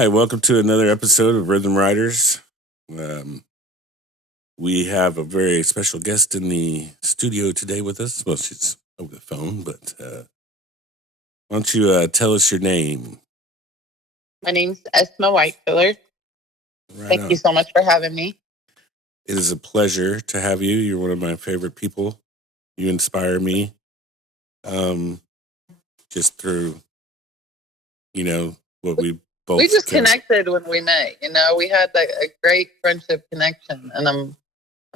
Hi, welcome to another episode of Rhythm Riders. We have a very special guest in the studio today with us. Well, she's over the phone, but why don't you tell us your name? My name's Asma Whitekiller. Thank you so much for having me. It is a pleasure to have you. You're one of my favorite people. You inspire me just through, what we both... We just connected when we met. We had a great friendship connection, and I'm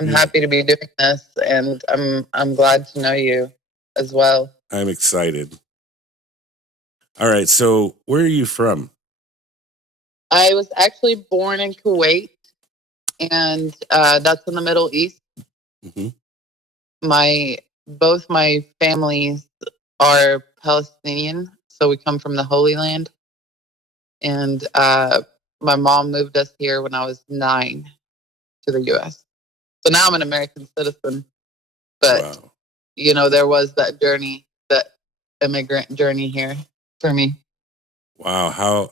happy to be doing this, and I'm glad to know you as well. I'm excited. All right, so where are you from? I was actually born in Kuwait, and that's in the Middle East. Mm-hmm. Both my families are Palestinian, so we come from the Holy Land. And my mom moved us here when I was 9 to the U.S. So now I'm an American citizen. But, there was that journey, that immigrant journey here for me. Wow. How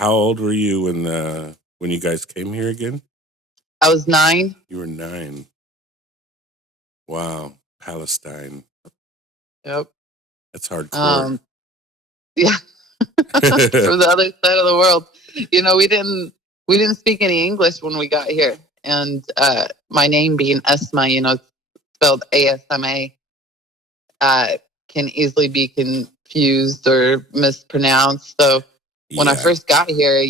old were you when you guys came here again? I was 9. You were 9. Wow. Palestine. Yep. That's hardcore. Yeah. From the other side of the world. We didn't speak any English when we got here. And my name being Esma, it's spelled ASMA, can easily be confused or mispronounced. So when I first got here,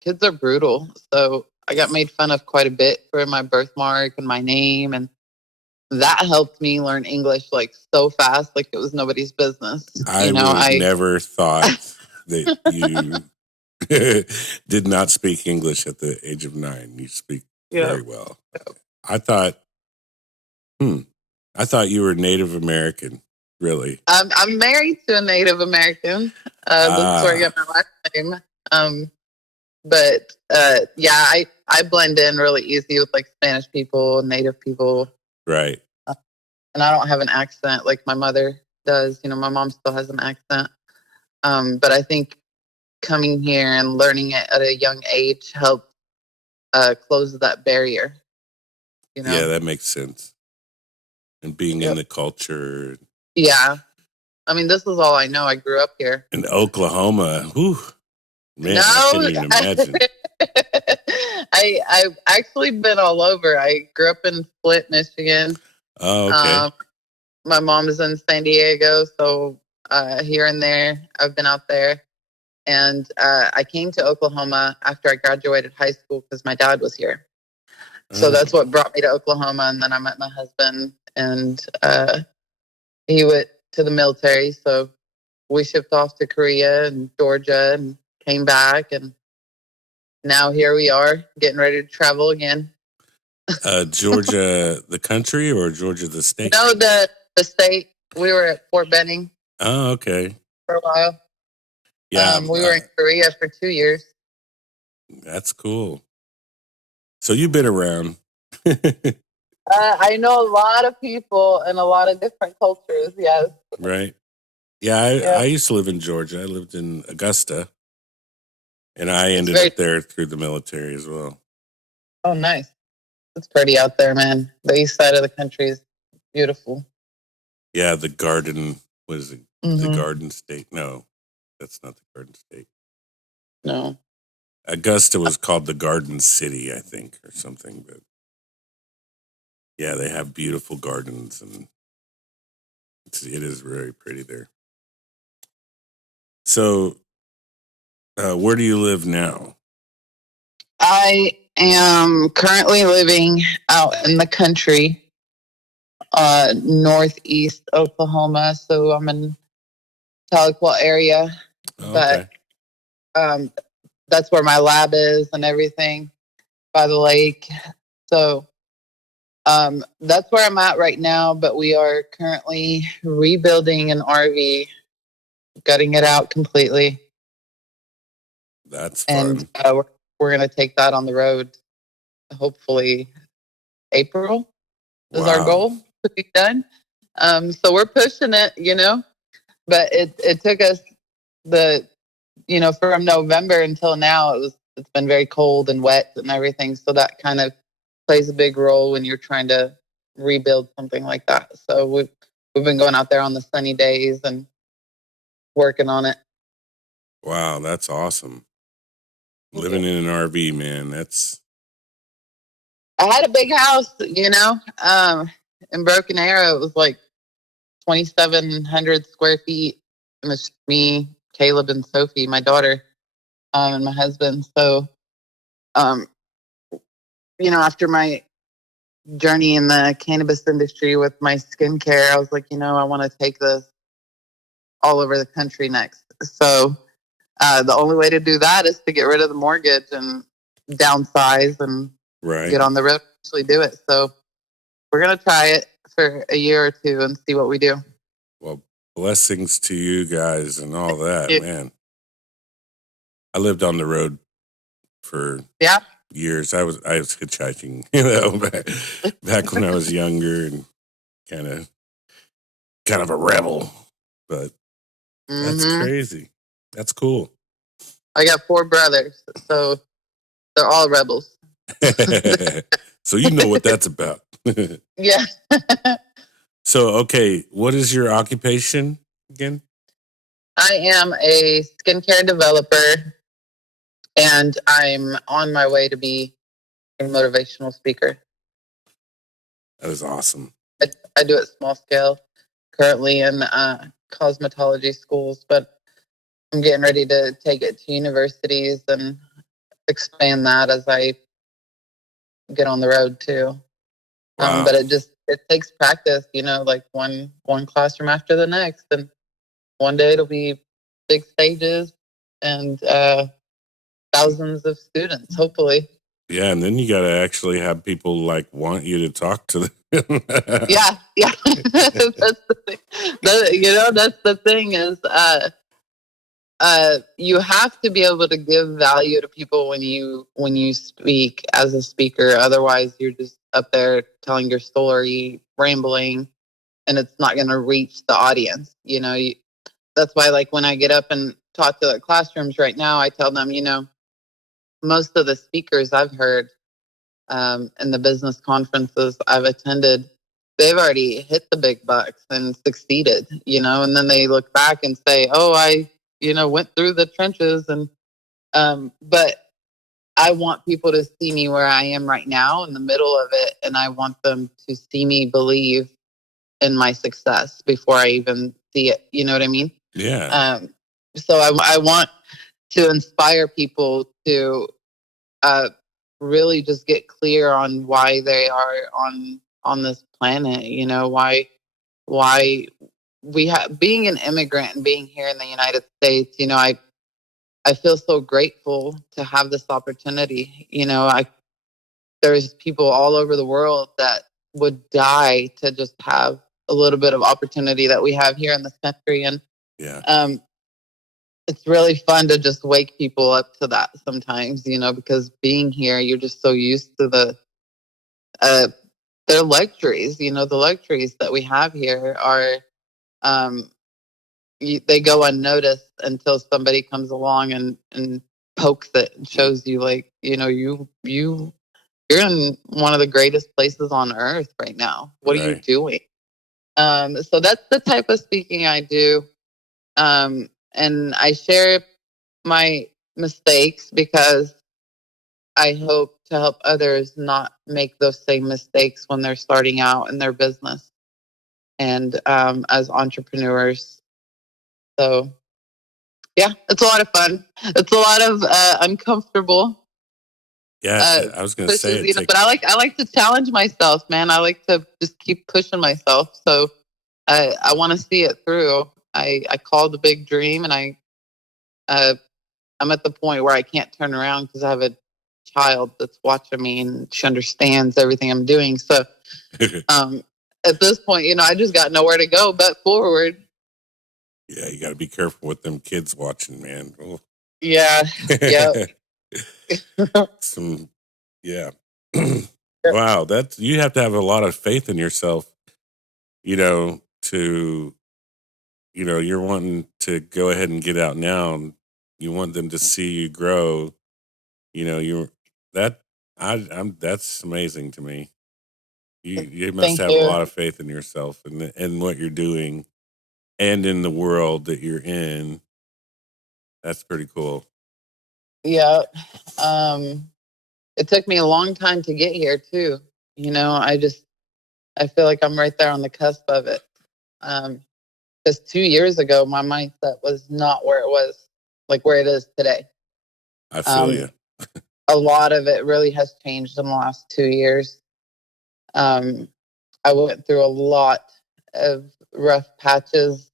kids are brutal. So I got made fun of quite a bit for my birthmark and my name, and that helped me learn English so fast, like it was nobody's business. I never thought that you did not speak English at the age of 9. You speak very well. I thought you were Native American. Really? I'm married to a Native American. That's where I got my last name. I blend in really easy with Spanish people, Native people. Right. And I don't have an accent like my mother does. My mom still has an accent. But I think coming here and learning it at a young age helped close that barrier. Yeah, that makes sense. And being in the culture. Yeah. I mean, this is all I know. I grew up here. In Oklahoma. Whew. Man, I can't even imagine. I've actually been all over. I grew up in Flint, Michigan. Oh, okay. My mom is in San Diego, so here and there, I've been out there. And I came to Oklahoma after I graduated high school because my dad was here. So that's what brought me to Oklahoma. And then I met my husband, and he went to the military. So we shipped off to Korea and Georgia and came back. And now here we are getting ready to travel again. Georgia, the country, or Georgia, the state? No, the state. We were at Fort Benning. Oh, okay. For a while. Yeah. We were in Korea for 2 years. That's cool. So you've been around. I know a lot of people and a lot of different cultures, yes. Right. Yeah, I used to live in Georgia. I lived in Augusta. And I ended up there through the military as well. Oh, nice. It's pretty out there, man. The east side of the country is beautiful. Yeah, the Garden, what is it? The Garden State? No, that's not the Garden State. No. Augusta was called the Garden City, I think, or something. But yeah, they have beautiful gardens, and it is very pretty there. So, where do you live now? I am currently living out in the country, northeast Oklahoma. So I'm in Tahlequah area, but that's where my lab is and everything, by the lake. So that's where I'm at right now. But we are currently rebuilding an RV, gutting it out completely. That's fun. And we're going to take that on the road. Hopefully April is our goal to be done. So we're pushing it, but it took us the from November until now, it's been very cold and wet and everything. So that kind of plays a big role when you're trying to rebuild something like that. So we've been going out there on the sunny days and working on it. Wow, that's awesome. Living in an RV, man. I had a big house, in Broken Arrow. It was like 2,700 square feet. And it's me, Caleb, and Sophie, my daughter, and my husband. So, after my journey in the cannabis industry with my skincare, I was like, I want to take this all over the country next. So, the only way to do that is to get rid of the mortgage and downsize and get on the road and actually do it. So we're going to try it for a year or two and see what we do. Well, blessings to you guys and all that, man. I lived on the road for years. I was hitchhiking, back when I was younger and kind of a rebel. But that's crazy. That's cool. I got 4 brothers, so they're all rebels. So you know what that's about. Yeah. So, okay, what is your occupation again? I am a skincare developer, and I'm on my way to be a motivational speaker. That is awesome. I do it small scale currently in cosmetology schools, but I'm getting ready to take it to universities and expand that as I get on the road too. Wow. But it takes practice, like one classroom after the next, and one day it'll be big stages and thousands of students, hopefully. Yeah, and then you got to actually have people want you to talk to them. Yeah. That's the thing. That's the thing is, you have to be able to give value to people when you speak as a speaker. Otherwise, you're just up there telling your story, rambling, and it's not going to reach the audience. That's why, when I get up and talk to the classrooms right now, I tell them, most of the speakers I've heard in the business conferences I've attended, they've already hit the big bucks and succeeded, and then they look back and say, oh, I went through the trenches. And but I want people to see me where I am right now in the middle of it, and I want them to see me believe in my success before I even see it. You know what I mean? Yeah. So I want to inspire people to really just get clear on why they are on this planet. Why we have, being an immigrant and being here in the United States. I feel so grateful to have this opportunity. There's people all over the world that would die to just have a little bit of opportunity that we have here in this country. And it's really fun to just wake people up to that sometimes, because being here, you're just so used to their luxuries. The luxuries that we have here are, they go unnoticed until somebody comes along and pokes it and shows you, you're in one of the greatest places on earth right now. What are you doing? So that's the type of speaking I do. And I share my mistakes because I hope to help others not make those same mistakes when they're starting out in their business and as entrepreneurs. So, yeah, it's a lot of fun. It's a lot of uncomfortable. Yeah, I was going to say, but I like to challenge myself, man. I like to just keep pushing myself. So I want to see it through. I called the big dream, and I'm at the point where I can't turn around because I have a child that's watching me and she understands everything I'm doing. So at this point, I just got nowhere to go but forward. Yeah, you got to be careful with them kids watching, man. Oh. Yeah. Yeah. Wow, you have to have a lot of faith in yourself, to, you're wanting to go ahead and get out now. And you want them to see you grow. That's amazing to me. You must have a lot of faith in yourself and what you're doing and in the world that you're in. That's pretty cool. Yeah. It took me a long time to get here too. I feel like I'm right there on the cusp of it. Just 2 years ago, my mindset was not where it was, like where it is today. I feel you. A lot of it really has changed in the last 2 years. I went through a lot of rough patches,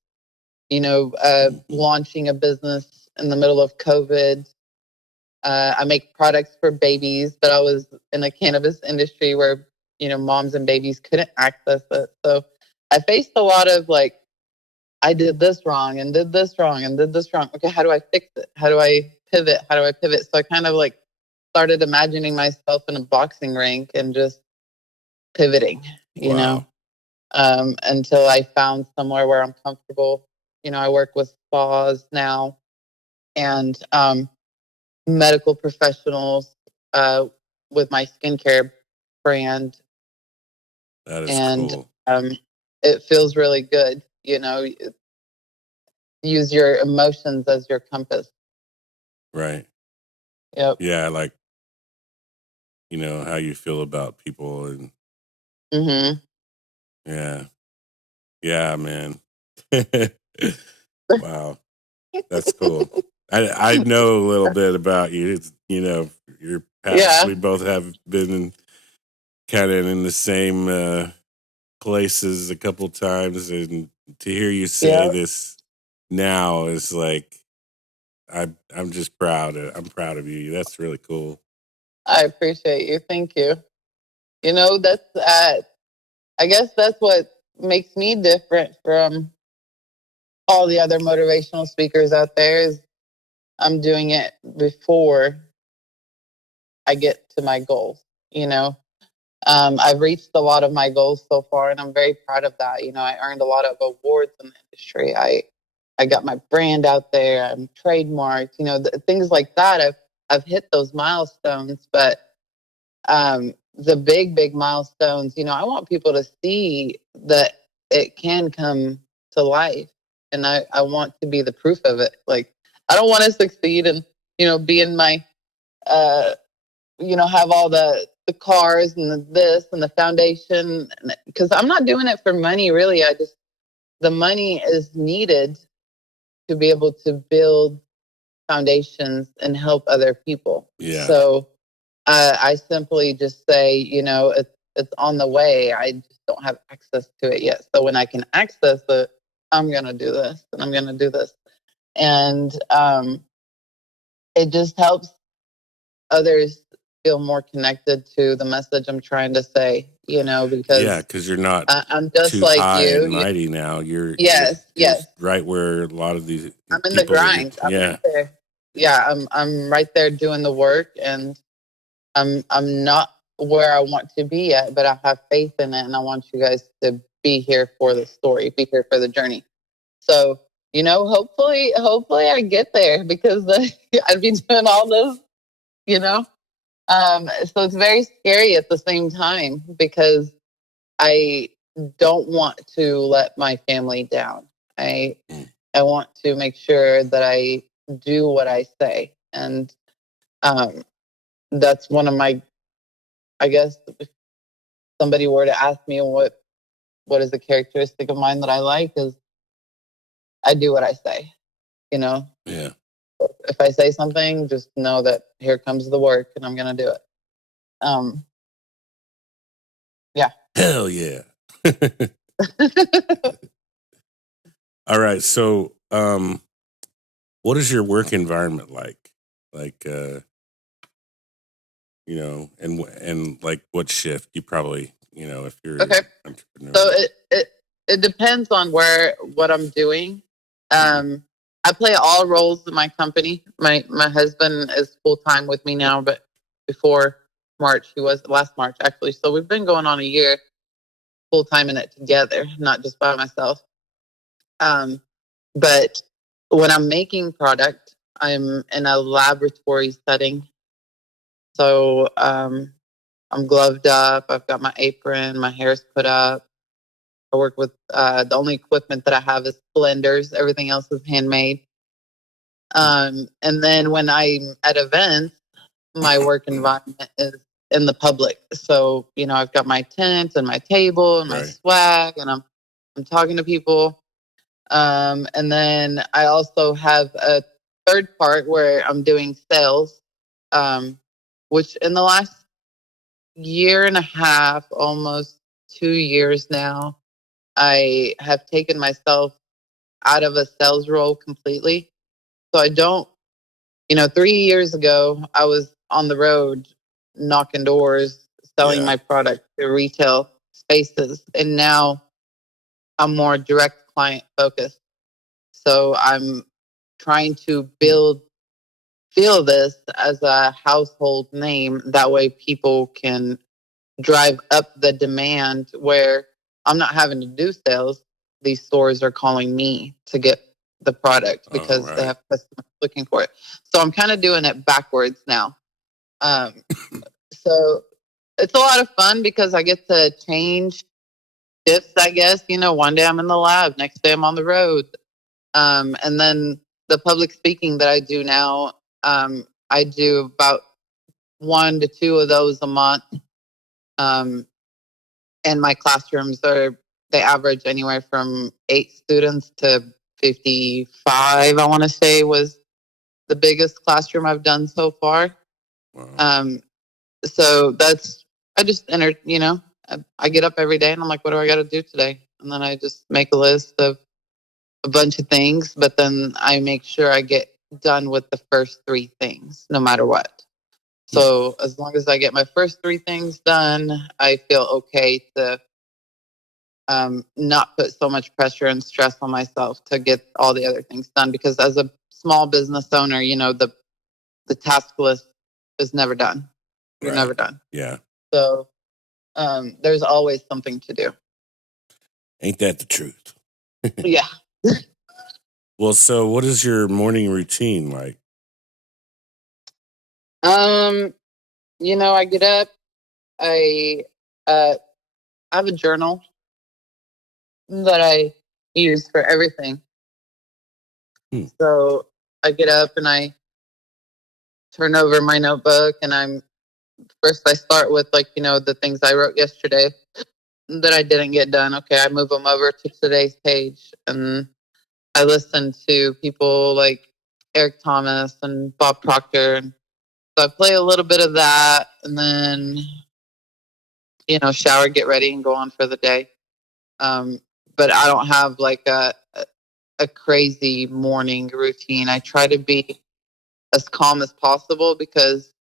launching a business in the middle of COVID. I make products for babies, but I was in the cannabis industry where, moms and babies couldn't access it. So I faced a lot of like, I did this wrong and did this wrong and did this wrong. Okay, how do I fix it? How do I pivot? How do I pivot? So I kind of like started imagining myself in a boxing rink and just pivoting, until I found somewhere where I'm comfortable. I work with spas now and medical professionals with my skincare brand. That is cool. It feels really good, use your emotions as your compass. Right. Yep. Yeah, like, how you feel about people and yeah. Yeah, man. Wow. That's cool. I know a little bit about you. It's, your past. Yeah. We both have been kind of in the same places a couple times, and to hear you say this now is like, I'm just proud. I'm proud of you. That's really cool. I appreciate you. Thank you. That's I guess that's what makes me different from all the other motivational speakers out there is I'm doing it before I get to my goals. I've reached a lot of my goals so far, and I'm very proud of that. I earned a lot of awards in the industry. I got my brand out there. I'm trademarked. Things like that. I've hit those milestones, but the big milestones. I want people to see that it can come to life, and I want to be the proof of it. Like I don't want to succeed and be in my have all the cars and this and the foundation, because I'm not doing it for money, really. The money is needed to be able to build foundations and help other people. Yeah. So I simply just say, it's on the way. I just don't have access to it yet. So when I can access it, I'm going to do this and I'm going to do this. And it just helps others feel more connected to the message I'm trying to say, because you're not I'm just too like high you. and mighty now. You're yes, right where a lot of these. I'm in the grind. I'm right there. Yeah, I'm right there doing the work, and I'm not where I want to be yet, but I have faith in it, and I want you guys to be here for the story, be here for the journey. So hopefully I get there, because I'd be doing all this, So it's very scary at the same time, because I don't want to let my family down. I want to make sure that I do what I say. And that's one of my, I guess, if somebody were to ask me what is the characteristic of mine that I like, is I do what I say, Yeah. If I say something, just know that here comes the work and I'm going to do it. Yeah. Hell yeah. All right. So, what is your work environment like? Like, and like what shift you probably, if you're okay. An entrepreneur. So it depends on what I'm doing. I play all roles in my company. My husband is full time with me now, but before March, he was last March actually. So we've been going on a year full time in it together, not just by myself. But when I'm making product, I'm in a laboratory setting. So I'm gloved up. I've got my apron. My hair's put up. I work with the only equipment that I have is blenders. Everything else is handmade. And then when I'm at events, my work environment is in the public. So, I've got my tent and my table and my swag, and I'm talking to people. And then I also have a third part where I'm doing sales, which in the last year and a half, almost 2 years now, I have taken myself out of a sales role completely. So I don't, 3 years ago, I was on the road knocking doors, selling my product to retail spaces. And now I'm more direct client focused. So I'm trying to feel this as a household name. That way people can drive up the demand where I'm not having to do sales. These stores are calling me to get the product because they have customers looking for it. So I'm kind of doing it backwards now. So it's a lot of fun because I get to change shifts, I guess. One day I'm in the lab, next day I'm on the road. And then the public speaking that I do now, I do about 1 to 2 of those a month. And my classrooms they average anywhere from 8 students to 55, I want to say, was the biggest classroom I've done so far. Wow. So I just entered, I get up every day and I'm like, what do I got to do today? And then I just make a list of a bunch of things, but then I make sure I get done with the first 3 things, no matter what. So as long as I get my first 3 things done, I feel okay to not put so much pressure and stress on myself to get all the other things done. Because as a small business owner, the task list is never done. You're never done. Yeah. So there's always something to do. Ain't that the truth? Yeah. Well, so what is your morning routine like? I get up. I have a journal that I use for everything. So I get up and I turn over my notebook, and I start with the things I wrote yesterday that I didn't get done. Okay, I move them over to today's page, and I listen to people like Eric Thomas and Bob Proctor, and so I play a little bit of that, and then shower, get ready, and go on for the day. But I don't have like a crazy morning routine. I try to be as calm as possible because,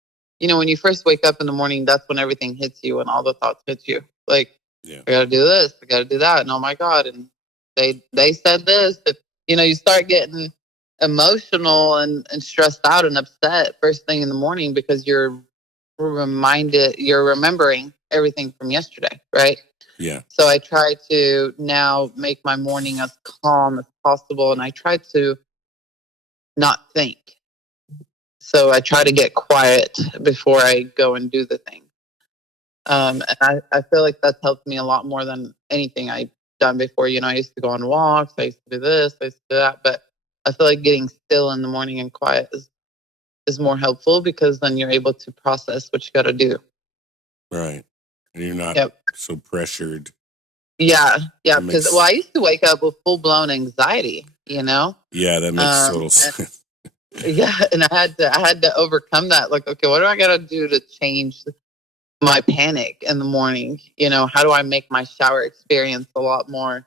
when you first wake up in the morning, that's when everything hits you and all the thoughts hit you. Like, I got to do this, I got to do that, and oh my God, and they said this. But, you start getting emotional and stressed out and upset first thing in the morning because you're remembering everything from yesterday, right? Yeah. So I try to now make my morning as calm as possible, and I try to not think. So I try to get quiet before I go and do the thing. And I feel like that's helped me a lot more than anything I've done before. I used to go on walks, I used to do this, I used to do that, but I feel like getting still in the morning and quiet is more helpful because then you're able to process what you got to do. Right. And you're not so pressured. Yeah. Yeah. Because, I used to wake up with full-blown anxiety, Yeah, that makes total sense. Yeah. And I had to overcome that. Like, okay, what do I got to do to change my panic in the morning? How do I make my shower experience a lot more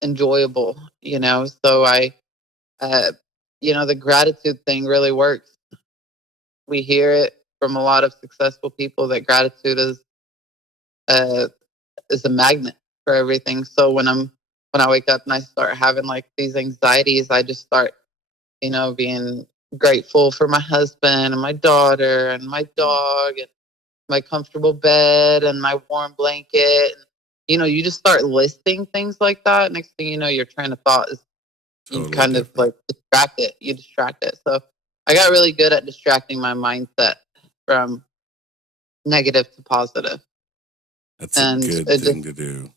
enjoyable? So I, the gratitude thing really works. We hear it from a lot of successful people that gratitude is a magnet for everything. So when I wake up and I start having like these anxieties, I just start, being grateful for my husband and my daughter and my dog and my comfortable bed and my warm blanket. You just start listing things like that. Next thing you know, your train of thought is you kind of like distract it. You distract it. So I got really good at distracting my mindset from negative to positive. That's a good thing to do.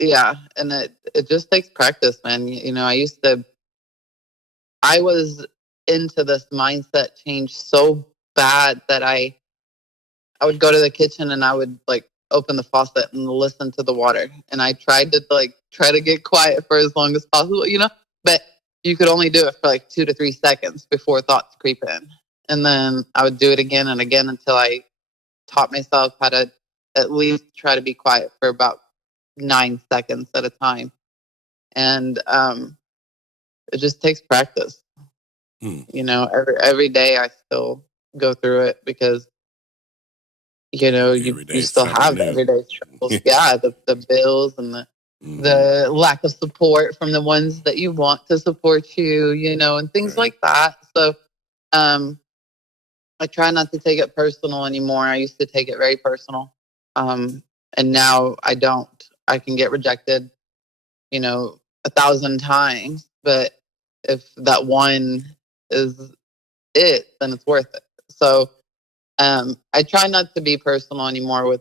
Yeah. And it just takes practice, man. You know, I was into this mindset change so bad that I would go to the kitchen and I would like open the faucet and listen to the water. And I tried to try to get quiet for as long as possible, you know, but you could only do it for like 2 to 3 seconds before thoughts creep in. And then I would do it again and again until I taught myself how to at least try to be quiet for about 9 seconds at a time. And it just takes practice. You know, every day I still go through it because, you know, you still have everyday struggles. Yeah, the bills and the lack of support from the ones that you want to support you, you know, and things like that. So I try not to take it personal anymore. I used to take it very personal. And now I don't. I can get rejected, you know, 1,000 times. But if that one is it, then it's worth it. So I try not to be personal anymore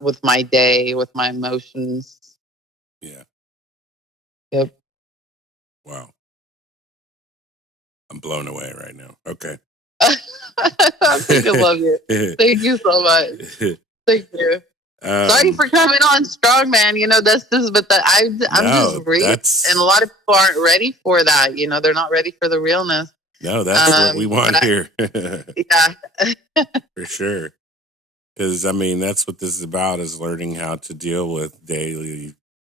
with my day, with my emotions. Yeah. Yep. Wow. I'm blown away right now. Okay. I freaking love you. Thank you so much. Thank you. Sorry for coming on strong, man. You know, I'm just real, and a lot of people aren't ready for that. You know, they're not ready for the realness. No, that's what we want here. Yeah. For sure. Because, I mean, that's what this is about, is learning how to deal with daily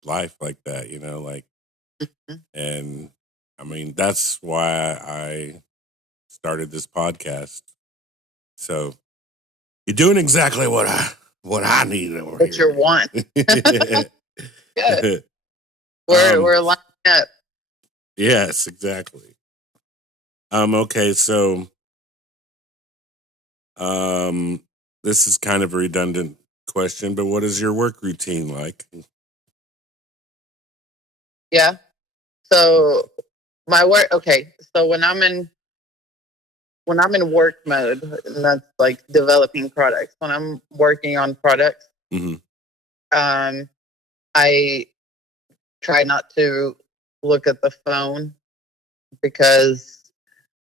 life like that, you know, like, and I mean, that's why I started this podcast. So you're doing exactly what I need over here. What you want. Good. We're lined up. Yes, exactly. Okay, so this is kind of a redundant question, but what is your work routine like? Yeah. So my work, okay. So when I'm in work mode, and that's like developing products. When I'm working on products, I try not to look at the phone because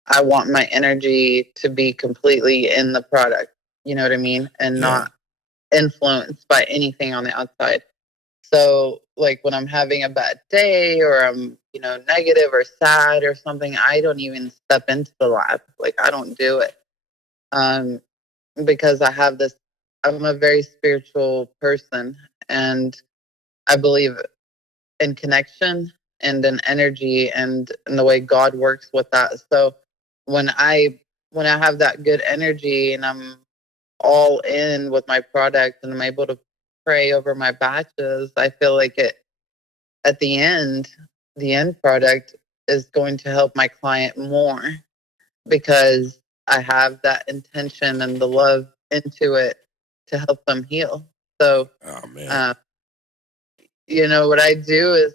I want my energy to be completely in the product. You know what I mean? And not influenced by anything on the outside. So like when I'm having a bad day or I'm, you know, negative or sad or something, I don't even step into the lab. Like I don't do it. Because I'm a very spiritual person and I believe in connection and in energy and in the way God works with that. So when I have that good energy and I'm all in with my product and I'm able to pray over my batches, I feel like at the end product is going to help my client more because I have that intention and the love into it to help them heal. So, you know, what I do is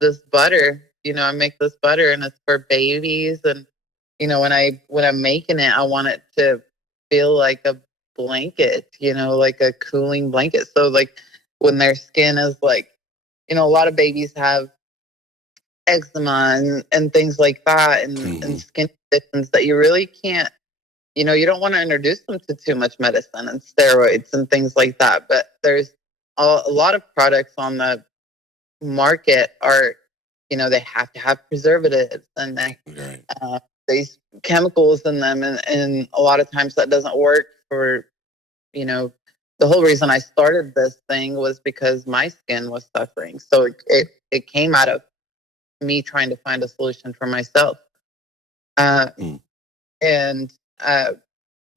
this butter, you know, I make this butter and it's for babies. And, you know, when I'm making it, I want it to feel like a blanket, you know, like a cooling blanket. So like when their skin is like, you know, a lot of babies have eczema and things like that and skin conditions that you really can't, you know, you don't want to introduce them to too much medicine and steroids and things like that. But there's a lot of products on the market are, you know, they have to have preservatives and these chemicals in them. And a lot of times that doesn't work for, you know, the whole reason I started this thing was because my skin was suffering. So it came out of me trying to find a solution for myself. And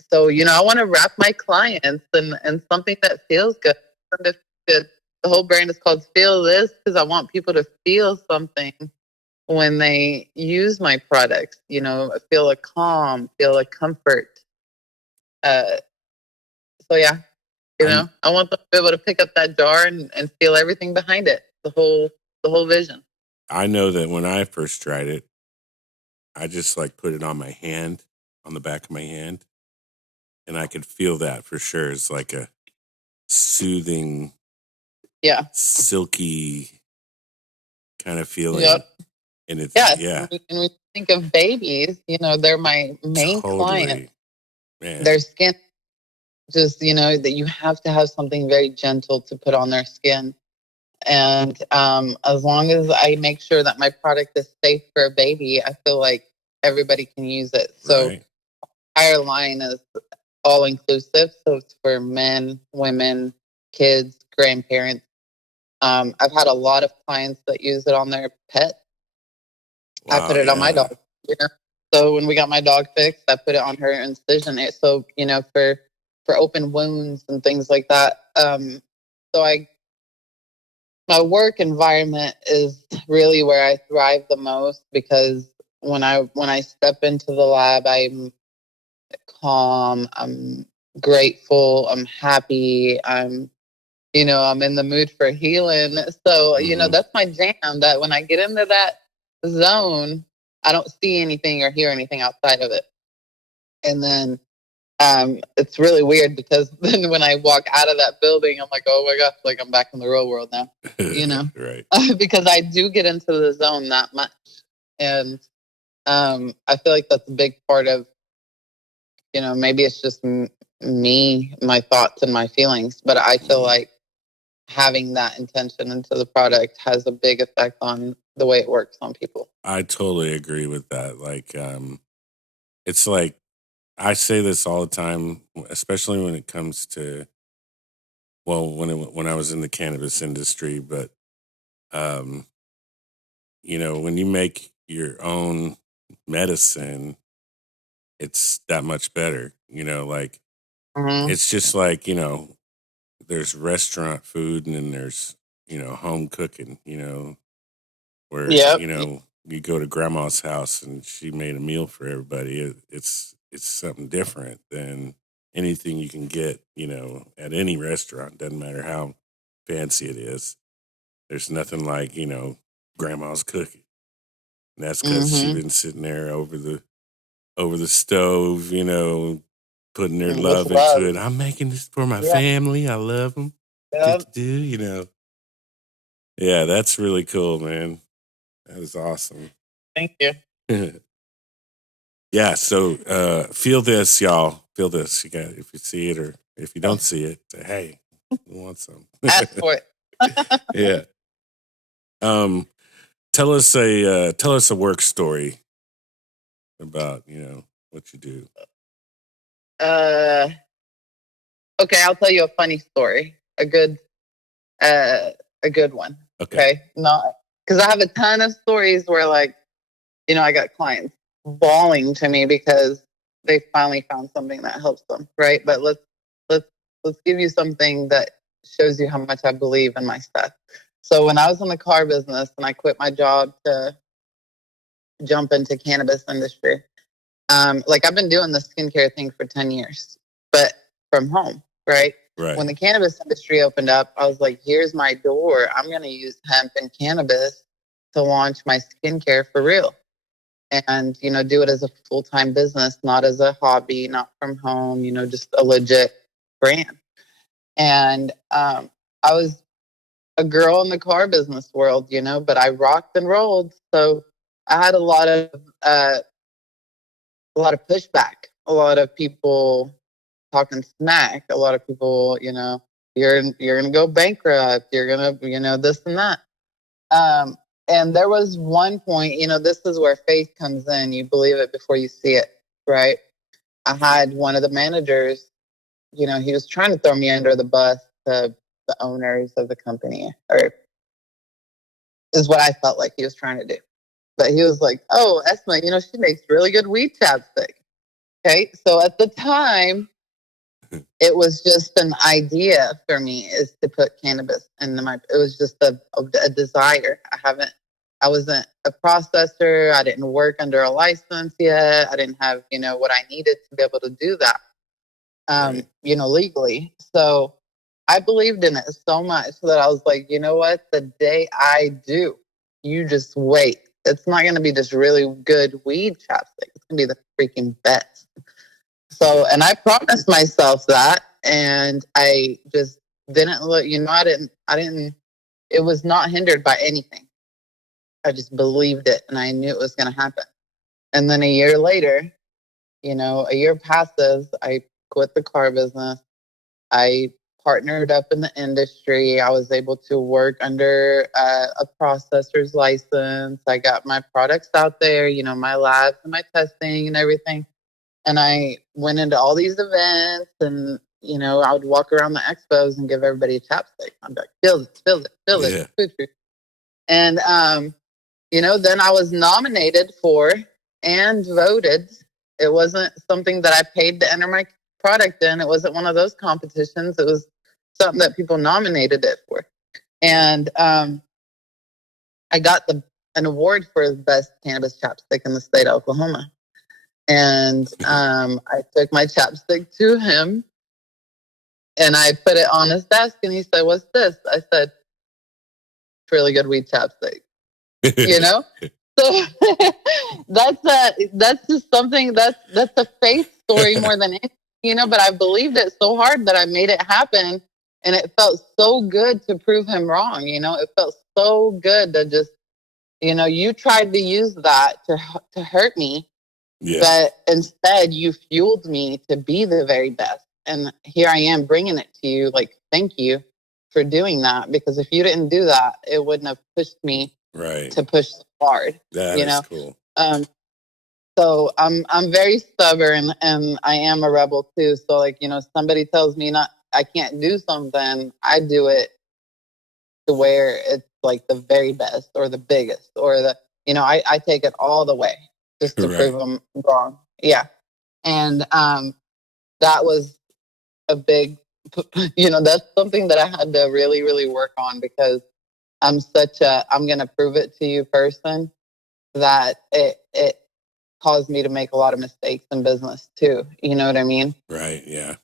so, you know, I want to wrap my clients in something that feels good. The whole brand is called Feel This because I want people to feel something when they use my products, you know, feel a calm, feel a comfort. So yeah, you know, I want them to be able to pick up that jar and feel everything behind it, the whole vision. I know that when I first tried it, I just like put it on my hand, on the back of my hand, and I could feel that for sure. It's like a soothing, silky kind of feeling. Yep. And it's And we think of babies, they're my main client. Man. Their skin, just that you have to have something very gentle to put on their skin. And as long as I make sure that my product is safe for a baby, I feel like everybody can use it. So our line is all inclusive. So it's for men, women, kids, grandparents. I've had a lot of clients that use it on their pet. Wow, I put it on my dog. So when we got my dog fixed, I put it on her incision. So for open wounds and things like that. My work environment is really where I thrive the most, because when I step into the lab, I'm calm, I'm grateful, I'm happy, I'm in the mood for healing. So, that's my jam, that when I get into that zone, I don't see anything or hear anything outside of it. And then it's really weird, because then when I walk out of that building, I'm like, oh my gosh, like I'm back in the real world now, right? Because I do get into the zone that much. And I feel like that's a big part of, maybe it's just me, my thoughts and my feelings, but I feel like having that intention into the product has a big effect on the way it works on people. I totally agree with that. Like, it's like, I say this all the time, especially when it comes to, when I was in the cannabis industry, but, when you make your own medicine, it's that much better, like, it's just like, there's restaurant food and then there's, home cooking, where, you go to grandma's house and she made a meal for everybody. It's something different than anything you can get, at any restaurant. Doesn't matter how fancy it is. There's nothing like, grandma's cooking. And that's because she's been sitting there over the stove, putting their love into it. I'm making this for my family. I love them. Yeah, that's really cool, man. That is awesome. Thank you. Yeah, so feel this, y'all. Feel this. You got, if you see it or if you don't see it, say, hey, we want some. Ask for it. Yeah. Tell us a work story about, what you do. Okay, I'll tell you a funny story. A good one. Okay. Not because I have a ton of stories where, like, I got clients bawling to me because they finally found something that helps them, right? But let's give you something that shows you how much I believe in my stuff. So when I was in the car business and I quit my job to jump into cannabis industry, like I've been doing the skincare thing for 10 years, but from home, right? Right. When the cannabis industry opened up, I was like, here's my door. I'm going to use hemp and cannabis to launch my skincare for real. And, do it as a full-time business, not as a hobby, not from home, just a legit brand. And I was a girl in the car business world, but I rocked and rolled. So I had a lot of pushback, a lot of people talking smack, a lot of people, you're going to go bankrupt, you're going to, this and that. And there was one point, this is where faith comes in. You believe it before you see it, right? I had one of the managers, he was trying to throw me under the bus to the owners of the company, or is what I felt like he was trying to do. But he was like, oh, Esma, she makes really good weed chapstick. Okay. So at the time, it was just an idea for me, is to put cannabis in it was just a desire. I wasn't a processor. I didn't work under a license yet. I didn't have, what I needed to be able to do that, legally. So I believed in it so much that I was like, you know what? The day I do, you just wait. It's not going to be just really good weed chapstick. It's going to be the freaking best. So, and I promised myself that, and I just didn't look, I didn't, it was not hindered by anything. I just believed it, and I knew it was going to happen. And then a year later, a year passes, I quit the car business. I partnered up in the industry. I was able to work under a processor's license. I got my products out there, my labs and my testing and everything. And I went into all these events, and, I would walk around the expos and give everybody a chapstick. I'm like, feel it. And, then I was nominated for and voted. It wasn't something that I paid to enter my product in. It wasn't one of those competitions. It was something that people nominated it for. And I got an award for the best cannabis chapstick in the state of Oklahoma. And I took my chapstick to him, and I put it on his desk, and he said, "What's this?" I said, "It's really good weed chapstick." So that's just something that's a faith story more than anything, but I believed it so hard that I made it happen, and it felt so good to prove him wrong. It felt so good to just, you tried to use that to hurt me. Yeah. But instead, you fueled me to be the very best. And here I am bringing it to you. Like, thank you for doing that. Because if you didn't do that, it wouldn't have pushed me to push hard. That is cool. So I'm very stubborn, and I am a rebel too. So, like, somebody tells me I can't do something, I do it to where it's like the very best or the biggest or I take it all the way. Just to prove them wrong. Yeah. And that was a big, that's something that I had to really, really work on, because I'm going to prove it to you person, that it caused me to make a lot of mistakes in business too. You know what I mean? Right. Yeah.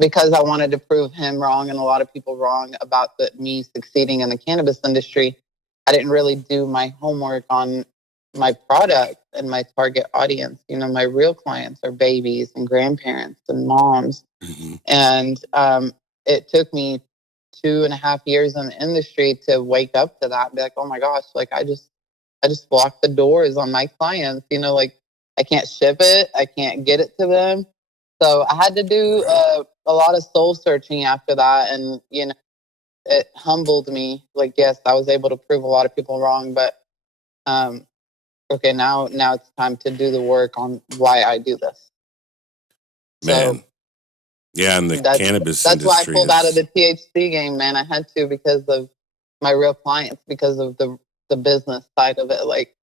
Because I wanted to prove him wrong and a lot of people wrong about me succeeding in the cannabis industry. I didn't really do my homework on my product and my target audience. My real clients are babies and grandparents and moms. Mm-hmm. And it took me 2.5 years in the industry to wake up to that and be like, oh my gosh, like I just blocked the doors on my clients, like I can't ship it. I can't get it to them. So I had to do a lot of soul searching after that. And, it humbled me. Like, yes, I was able to prove a lot of people wrong, but okay, now it's time to do the work on why I do this. Man. So, yeah, and the cannabis industry. That's why I pulled out of the THC game, man. I had to, because of my real clients, because of the business side of it. Like,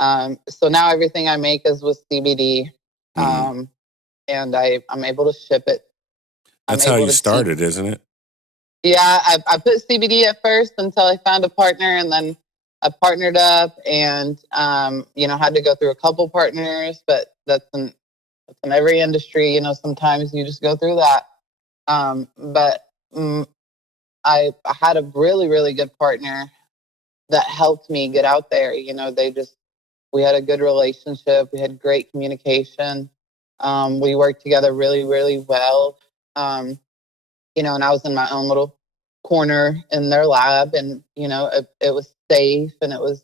so now everything I make is with CBD, and I'm able to ship it. That's how you started, isn't it? Yeah, I put CBD at first until I found a partner, and then I partnered up, and had to go through a couple partners, but that's in every industry. Sometimes you just go through that. But I had a really, really good partner that helped me get out there. We had a good relationship. We had great communication. We worked together really, really well. And I was in my own little corner in their lab, and, it was safe and it was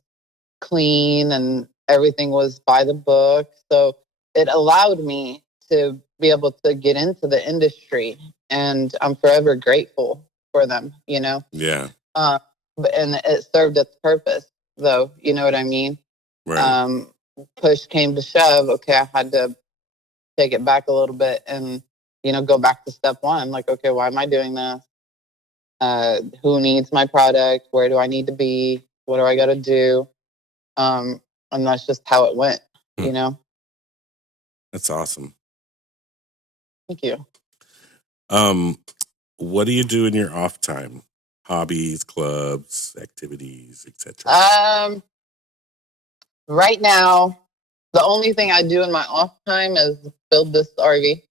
clean and everything was by the book. So it allowed me to be able to get into the industry, and I'm forever grateful for them, Yeah. And it served its purpose, though. You know what I mean? Right. Push came to shove. Okay, I had to take it back a little bit and, go back to step one. Like, okay, why am I doing this? Who needs my product? Where do I need to be? What do I got to do? And that's just how it went, That's awesome. Thank you. What do you do in your off time? Hobbies, clubs, activities, etc. Right now, the only thing I do in my off time is build this RV.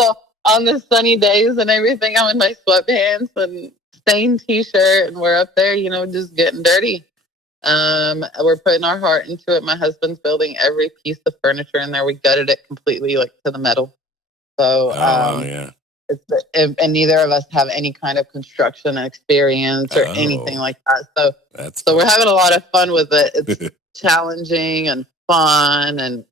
So on the sunny days and everything, I'm in my sweatpants and stained t-shirt and we're up there, just getting dirty. We're putting our heart into it. My husband's building every piece of furniture in there. We gutted it completely, like to the metal. So, yeah. And neither of us have any kind of construction experience or anything like that. So we're having a lot of fun with it. It's challenging and fun, and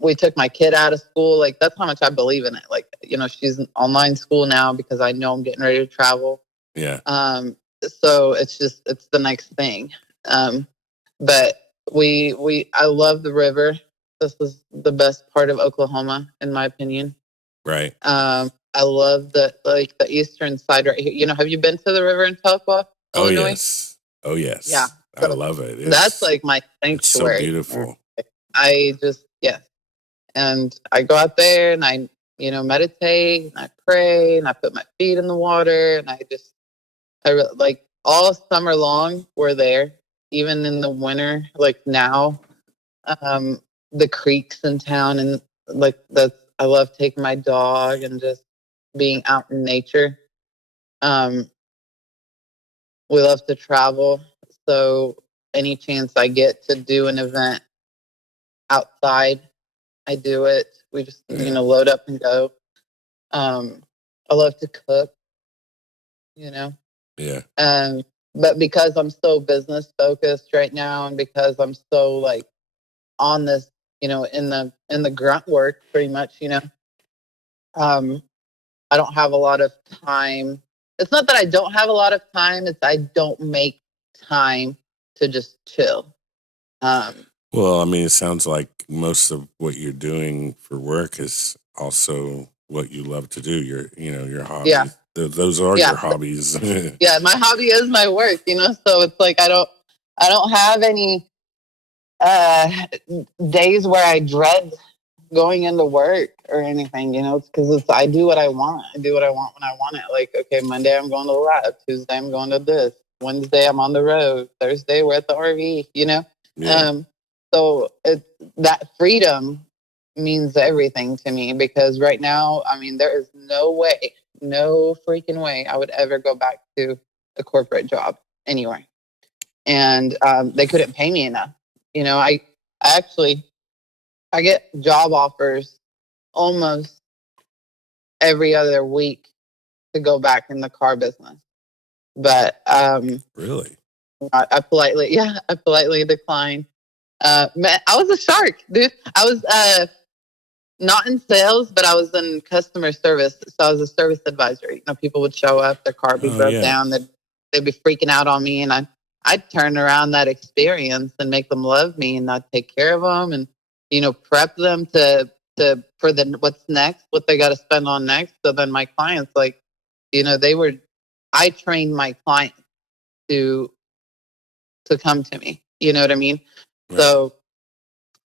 we took my kid out of school. Like, that's how much I believe in it. Like, she's in online school now because I know I'm getting ready to travel. Yeah. So it's the next thing. But I love the river. This is the best part of Oklahoma, in my opinion. Right. I love the eastern side right here. Have you been to the river in Tahlequah, Illinois? Oh yes. Yeah. I love it. That's like my sanctuary. It's so beautiful. Yes. And I go out there and I, meditate and I pray and I put my feet in the water and like all summer long we're there, even in the winter, like now. The creeks in town, and like I love taking my dog and just being out in nature. We love to travel, so any chance I get to do an event outside, I do it. We just load up and go. I love to cook, Yeah. But because I'm so business focused right now, and because I'm so like on this, in the grunt work pretty much, I don't have a lot of time. It's not that I don't have a lot of time, it's I don't make time to just chill. Well, I mean, it sounds like most of what you're doing for work is also what you love to do. Your hobbies. Yeah. Those are your hobbies. Yeah, my hobby is my work, so it's like I don't have any days where I dread going into work or anything, it's because I do what I want. I do what I want when I want it. Like, okay, Monday I'm going to the lab. Tuesday I'm going to this. Wednesday I'm on the road. Thursday we're at the RV, Yeah. So that freedom means everything to me, because right now, I mean, there is no freaking way I would ever go back to a corporate job anywhere. And they couldn't pay me enough. I get job offers almost every other week to go back in the car business. But really, I politely decline. Man, I was a shark, dude. I was not in sales, but I was in customer service. So I was a service advisor. People would show up, their car would be broke down, they'd be freaking out on me, and I'd turn around that experience and make them love me, and I'd take care of them and prep them for what's next, what they got to spend on next. So then my clients, I trained my clients to come to me. You know what I mean? Right. So,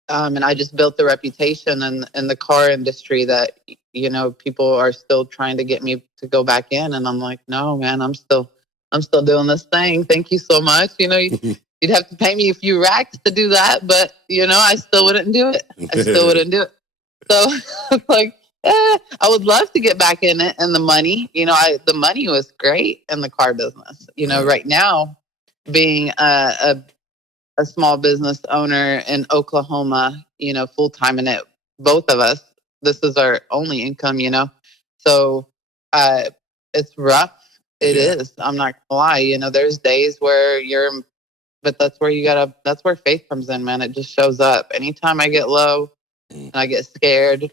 and I just built the reputation in the car industry that, people are still trying to get me to go back in. And I'm like, no, man, I'm still doing this thing. Thank you so much. You'd have to pay me a few racks to do that, but I still wouldn't do it. So it's like, I would love to get back in it, and the money, the money was great in the car business. Right now, being a small business owner in Oklahoma, full time in it, both of us, this is our only income, so it's rough. It is. I'm not gonna lie. There's days where but that's where faith comes in, man. It just shows up. Anytime I get low and I get scared,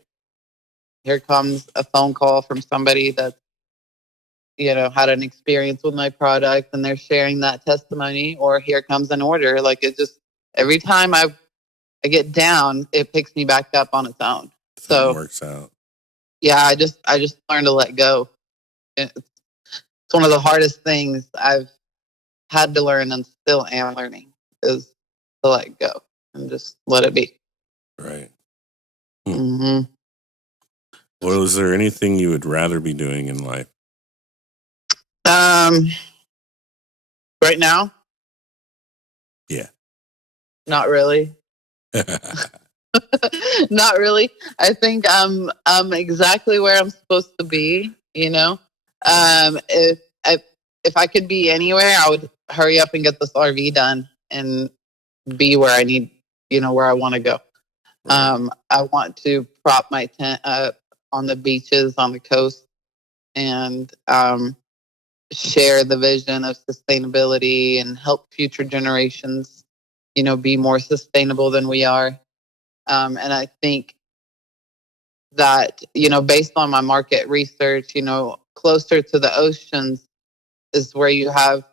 here comes a phone call from somebody that, had an experience with my product, and they're sharing that testimony, or here comes an order. Like, it just, every time I get down, it picks me back up on its own. So it works out. Yeah, I just learned to let go. It's one of the hardest things I've had to learn, and still am learning, is to let go and just let it be. Right. Mm-hmm. Well, is there anything you would rather be doing in life? Right now? Yeah. Not really. Not really. I think I'm exactly where I'm supposed to be, If I could be anywhere, I would hurry up and get this RV done and be where I need, where I want to go. Right. I want to prop my tent up on the beaches on the coast and share the vision of sustainability and help future generations, be more sustainable than we are. And I think that, based on my market research, closer to the oceans is where you have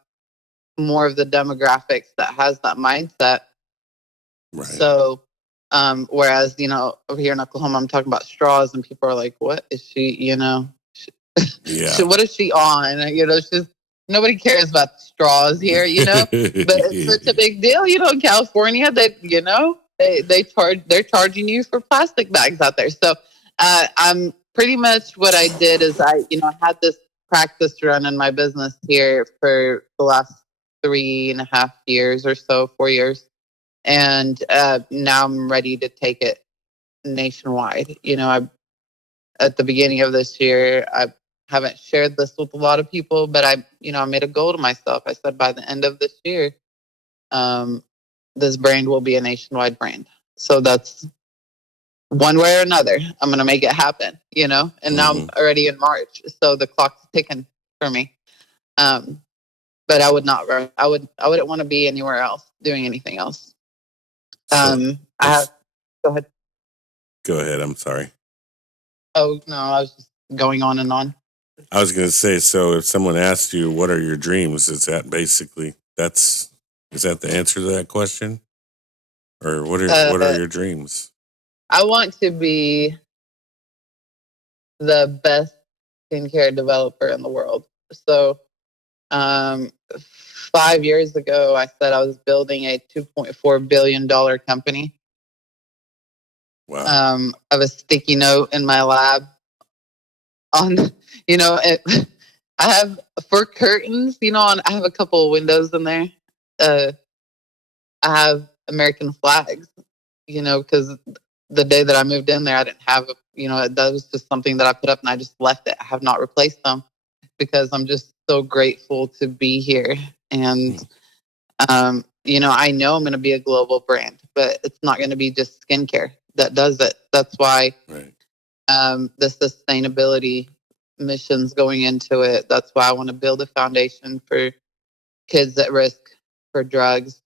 more of the demographics that has that mindset. Right. So, whereas, over here in Oklahoma, I'm talking about straws and people are like, what is she, yeah. What is she on? Nobody cares about straws here, but it's such a big deal, in California that, they're charging you for plastic bags out there. So, I'm pretty much what I did is I had this practice run in my business here for the last 3.5 years or so, 4 years. And now I'm ready to take it nationwide. At the beginning of this year, I haven't shared this with a lot of people, but I made a goal to myself. I said by the end of this year, this brand will be a nationwide brand. So that's one way or another. I'm going to make it happen, and now I'm already in March. So the clock's ticking for me. But I would not run. I wouldn't want to be anywhere else doing anything else. Go ahead. Go ahead. I'm sorry. Oh, no, I was just going on and on. I was going to say, so if someone asked you, what are your dreams? Is that basically, is that the answer to that question? Or what are your dreams? I want to be the best skincare developer in the world. So 5 years ago, I said I was building a $2.4 billion company. Wow. I have a sticky note in my lab on, I have for curtains, I have a couple of windows in there. I have American flags, because the day that I moved in there, I didn't have, that was just something that I put up and I just left it. I have not replaced them because I'm just so grateful to be here. And, I know I'm going to be a global brand, but it's not going to be just skincare that does it. That's why the sustainability missions going into it. That's why I want to build a foundation for kids at risk for drugs.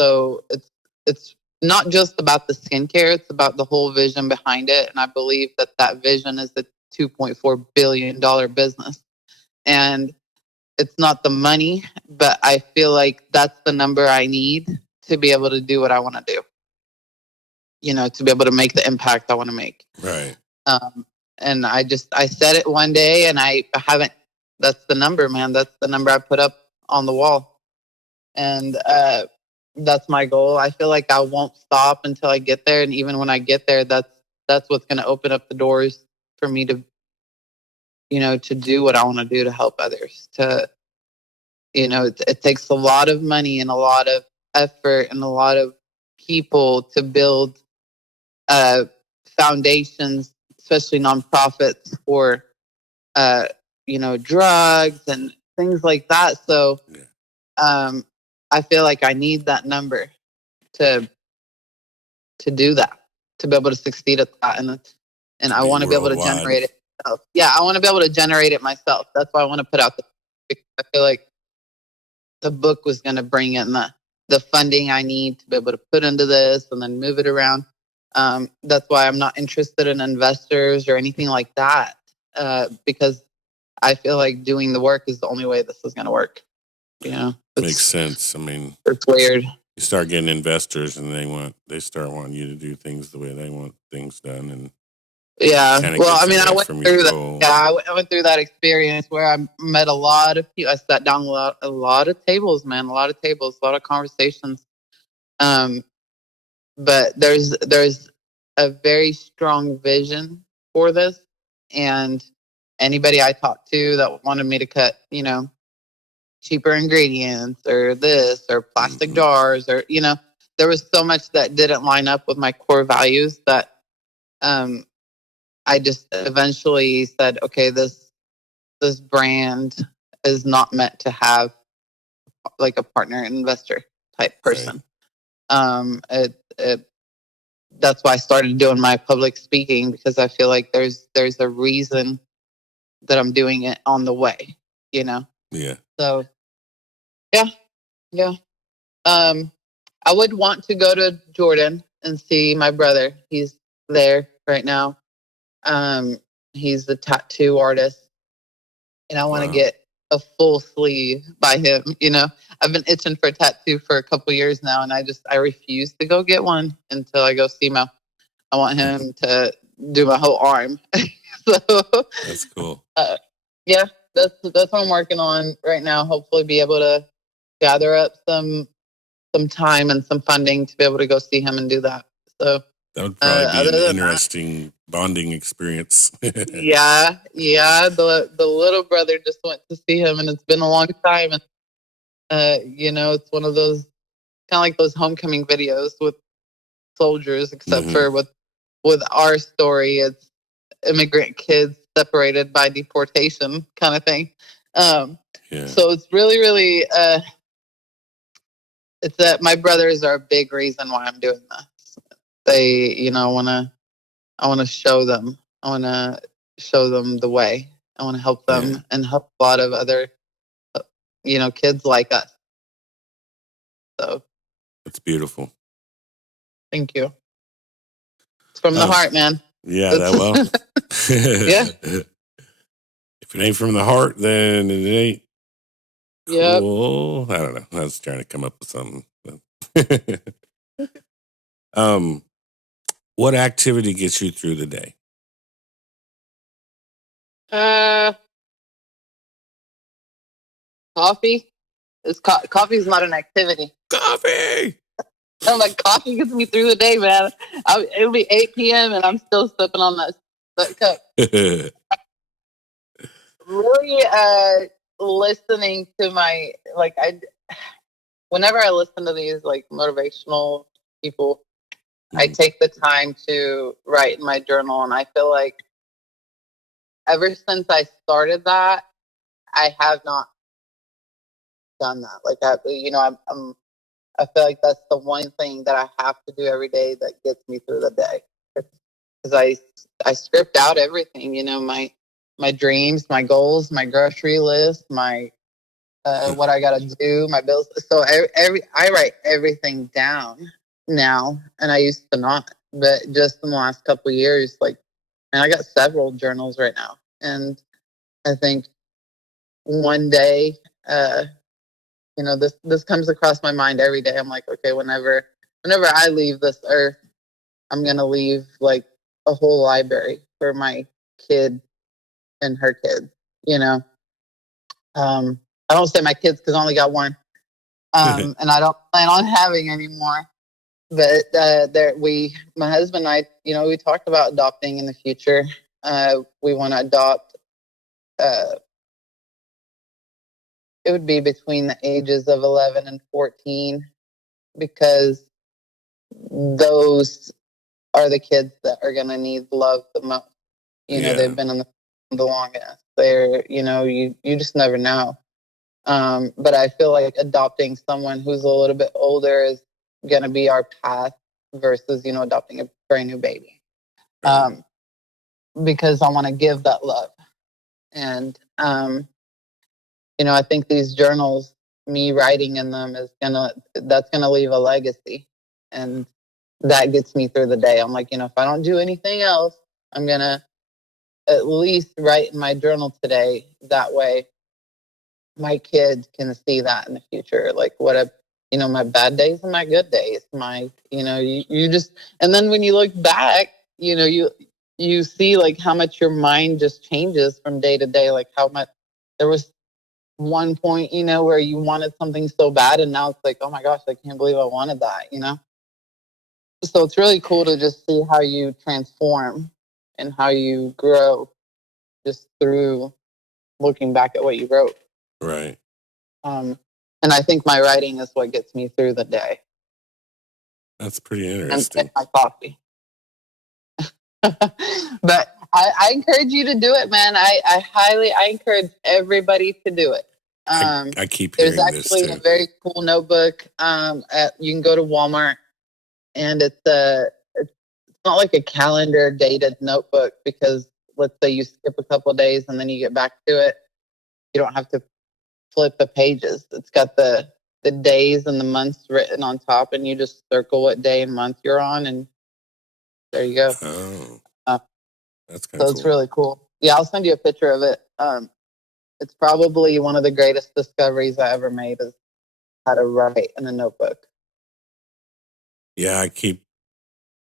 So it's not just about the skincare, it's about the whole vision behind it. And I believe that vision is a $2.4 billion business. And it's not the money, but I feel like that's the number I need to be able to do what I want to do. To be able to make the impact I want to make. Right. And I said it one day and I haven't, that's the number, man. That's the number I put up on the wall. And that's my goal. I feel like I won't stop until I get there. And even when I get there, that's what's going to open up the doors for me to, to do what I want to do to help others. It takes a lot of money and a lot of effort and a lot of people to build foundations, especially nonprofits for, drugs and things like that. So, I feel like I need that number to do that, to be able to succeed at that. And I want to be able to generate it myself. Yeah, I want to be able to generate it myself. That's why I want to put out I feel like the book was going to bring in the funding I need to be able to put into this and then move it around. That's why I'm not interested in investors or anything like that, because I feel like doing the work is the only way this is going to work. Makes sense. I mean, it's weird. You start getting investors, and they start wanting you to do things the way they want things done, and well, I mean, I went through that. Yeah, I went through that experience where I met a lot of people. I sat down a lot of tables, man, a lot of conversations. But there's a very strong vision for this, and anybody I talked to that wanted me to cut, cheaper ingredients or this or plastic jars or, there was so much that didn't line up with my core values that I just eventually said, okay, this brand is not meant to have like a partner investor type person. Right. That's why I started doing my public speaking, because I feel like there's a reason that I'm doing it on the way, you know? Yeah. So, yeah. I would want to go to Jordan and see my brother. He's there right now. He's the tattoo artist, and I want to get a full sleeve by him. You know, I've been itching for a tattoo for a couple years now, and I refuse to go get one until I go see him. I want him to do my whole arm. So that's cool. Yeah, that's what I'm working on right now. Hopefully, be able to gather up some time and some funding to be able to go see him and do that. So that would probably be an interesting bonding experience. Yeah. The little brother just went to see him, and it's been a long time. And you know, it's one of those kind of like those homecoming videos with soldiers, except for with our story, it's immigrant kids separated by deportation kind of thing. So it's really, really. It's that my brothers are a big reason why I'm doing this. They, you know, I want to show them. I want to show them the way. I want to help them and help a lot of other, you know, kids like us. So that's beautiful. Thank you. It's from the heart, man. Yeah, yeah. If it ain't from the heart, then it ain't cool. I don't know. I was trying to come up with something. What activity gets you through the day? Coffee. Coffee is not an activity. Coffee. I'm like, coffee gets me through the day, man. It'll be 8 p.m. and I'm still sipping on that cup. Really, listening to my whenever I listen to these like motivational people, I take the time to write in my journal, and I feel like ever since I started that, I have not done that. Like that, you know, I feel like that's the one thing that I have to do every day that gets me through the day. Because I script out everything, you know, my dreams, my goals, my grocery list, my what I gotta do, my bills. So I write everything down now, and I used to not. But just in the last couple of years, like, and I got several journals right now, and I think one day, you know, this comes across my mind every day. I'm like, okay, whenever I leave this earth, I'm gonna leave like a whole library for my kid and her kids. You know, I don't say my kids because I only got one, and I don't plan on having any more. But my husband and I, you know, we talked about adopting in the future. We want to adopt. It would be between the ages of 11 and 14, because those are the kids that are going to need love the most. You know, they've been in the longest. They're, you know, you just never know. But I feel like adopting someone who's a little bit older is going to be our path versus, you know, adopting a brand new baby. Because I want to give that love. And, you know, I think these journals, me writing in them that's going to leave a legacy. And that gets me through the day. I'm like, you know, if I don't do anything else, I'm going to at least write in my journal today. That way my kids can see that in the future. Like you know, my bad days and my good days, you know, you just, and then when you look back, you know, you see like how much your mind just changes from day to day. Like how much there was one point, you know, where you wanted something so bad, and now it's like, oh my gosh, I can't believe I wanted that, you know? So it's really cool to just see how you transform and how you grow just through looking back at what you wrote. Right. And I think my writing is what gets me through the day. That's pretty interesting. And my coffee. But I encourage you to do it, man. I encourage everybody to do it. I keep hearing there's actually this too. A very cool notebook. You can go to Walmart, and it's not like a calendar dated notebook, because let's say you skip a couple of days and then you get back to it, you don't have to flip the pages. It's got the days and the months written on top, and you just circle what day and month you're on, and there you go. Oh, that's kind of cool. It's really cool. Yeah, I'll send you a picture of it. It's probably one of the greatest discoveries I ever made, is how to write in a notebook. Yeah,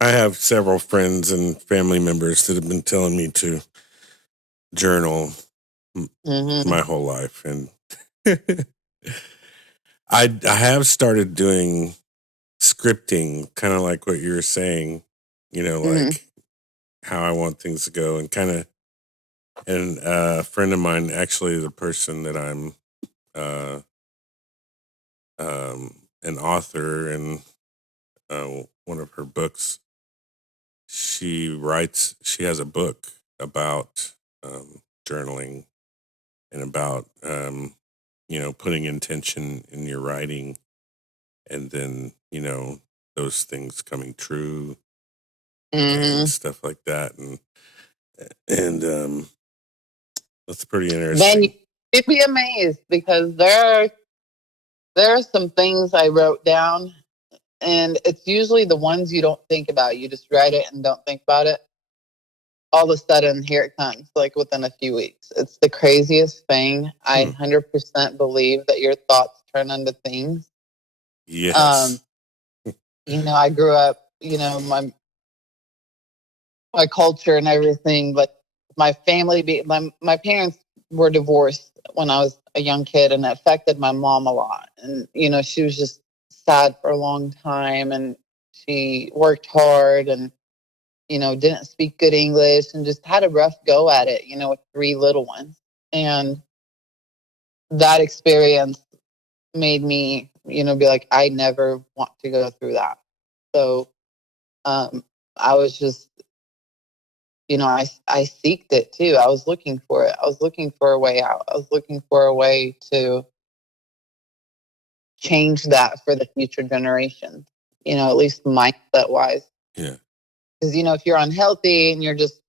I have several friends and family members that have been telling me to journal my whole life, and I have started doing scripting, kind of like what you were saying, like how I want things to go, and a friend of mine, actually the person that I'm an author in one of her books, she has a book about journaling and about putting intention in your writing, and then those things coming true and stuff like that, and that's pretty interesting. Man, you'd be amazed, because there are some things I wrote down, and it's usually the ones you don't think about. You just write it and don't think about it. All of a sudden, here it comes, like within a few weeks. It's the craziest thing. I 100% believe that your thoughts turn into things. Yes. I grew up, my culture and everything, but my family, my parents were divorced when I was a young kid, and it affected my mom a lot. And, she was just sad for a long time, and she worked hard, and, didn't speak good English, and just had a rough go at it, with 3 little ones. And that experience made me, be like, I never want to go through that. So I was just, I seeked it too. I was looking for it. I was looking for a way out. I was looking for a way to change that for the future generation, at least mindset wise. Yeah. Because, if you're unhealthy and you're just,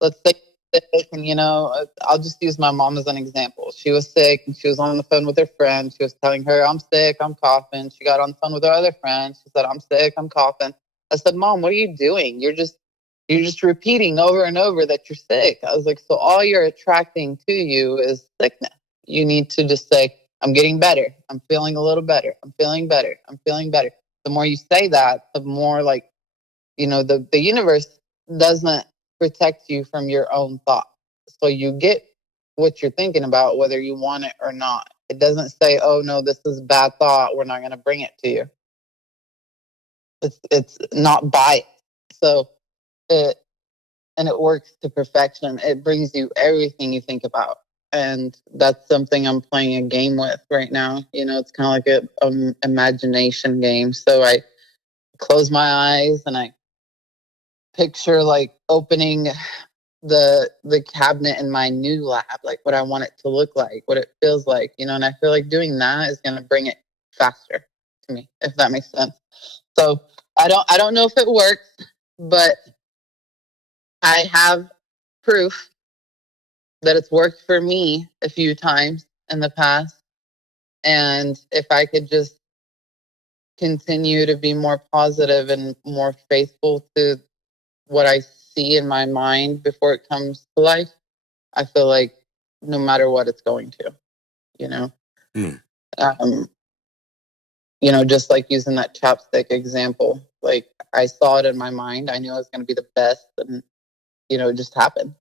let's say, sick, and, I'll just use my mom as an example. She was sick, and she was on the phone with her friend. She was telling her, I'm sick, I'm coughing. She got on the phone with her other friend. She said, I'm sick, I'm coughing. I said, Mom, what are you doing? You're just repeating over and over that you're sick. I was like, so all you're attracting to you is sickness. You need to just say, I'm getting better. I'm feeling a little better. I'm feeling better. I'm feeling better. The more you say that, the more the universe doesn't protect you from your own thoughts. So you get what you're thinking about, whether you want it or not. It doesn't say, oh no, this is a bad thought, we're not going to bring it to you. It's not biased. So it works to perfection. It brings you everything you think about. And that's something I'm playing a game with right now. It's kind of like an imagination game. So I close my eyes and I picture like opening the cabinet in my new lab, like what I want it to look like, what it feels like, and I feel like doing that is going to bring it faster to me, if that makes sense. So I don't know if it works, but I have proof that it's worked for me a few times in the past. And if I could just continue to be more positive and more faithful to what I see in my mind before it comes to life, I feel like no matter what, it's going to, just like using that chapstick example, like I saw it in my mind. I knew I was going to be the best, and, it just happened.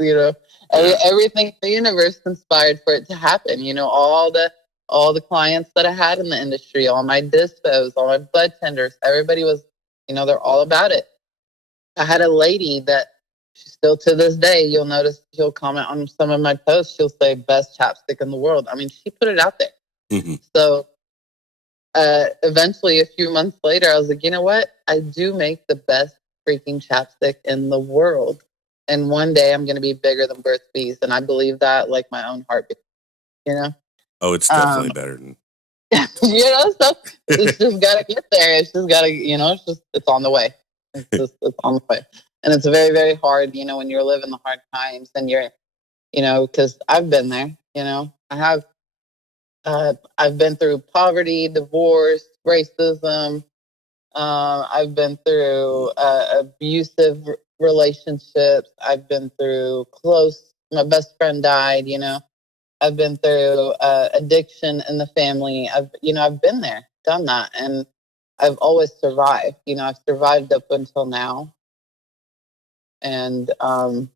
Everything in the universe conspired for it to happen. All the clients that I had in the industry, all my dispos, all my blood tenders, everybody was, they're all about it. I had a lady that still to this day, you'll notice she'll comment on some of my posts. She'll say best chapstick in the world. I mean, she put it out there. Mm-hmm. So eventually, a few months later, I was like, you know what? I do make the best freaking chapstick in the world. And one day I'm going to be bigger than birth bees. And I believe that like my own heartbeat, you know? Oh, it's definitely better than... You know, so it's just got to get there. It's just got to, you know, it's on the way. It's on the way. And it's very, very hard, you know, when you're living the hard times and you're, you know, because I've been there, you know, I've been through poverty, divorce, racism. I've been through abusive relationships. I've been through my best friend died, you know. I've been through addiction in the family. I've been there, done that. And I've always survived. You know, I've survived up until now. And I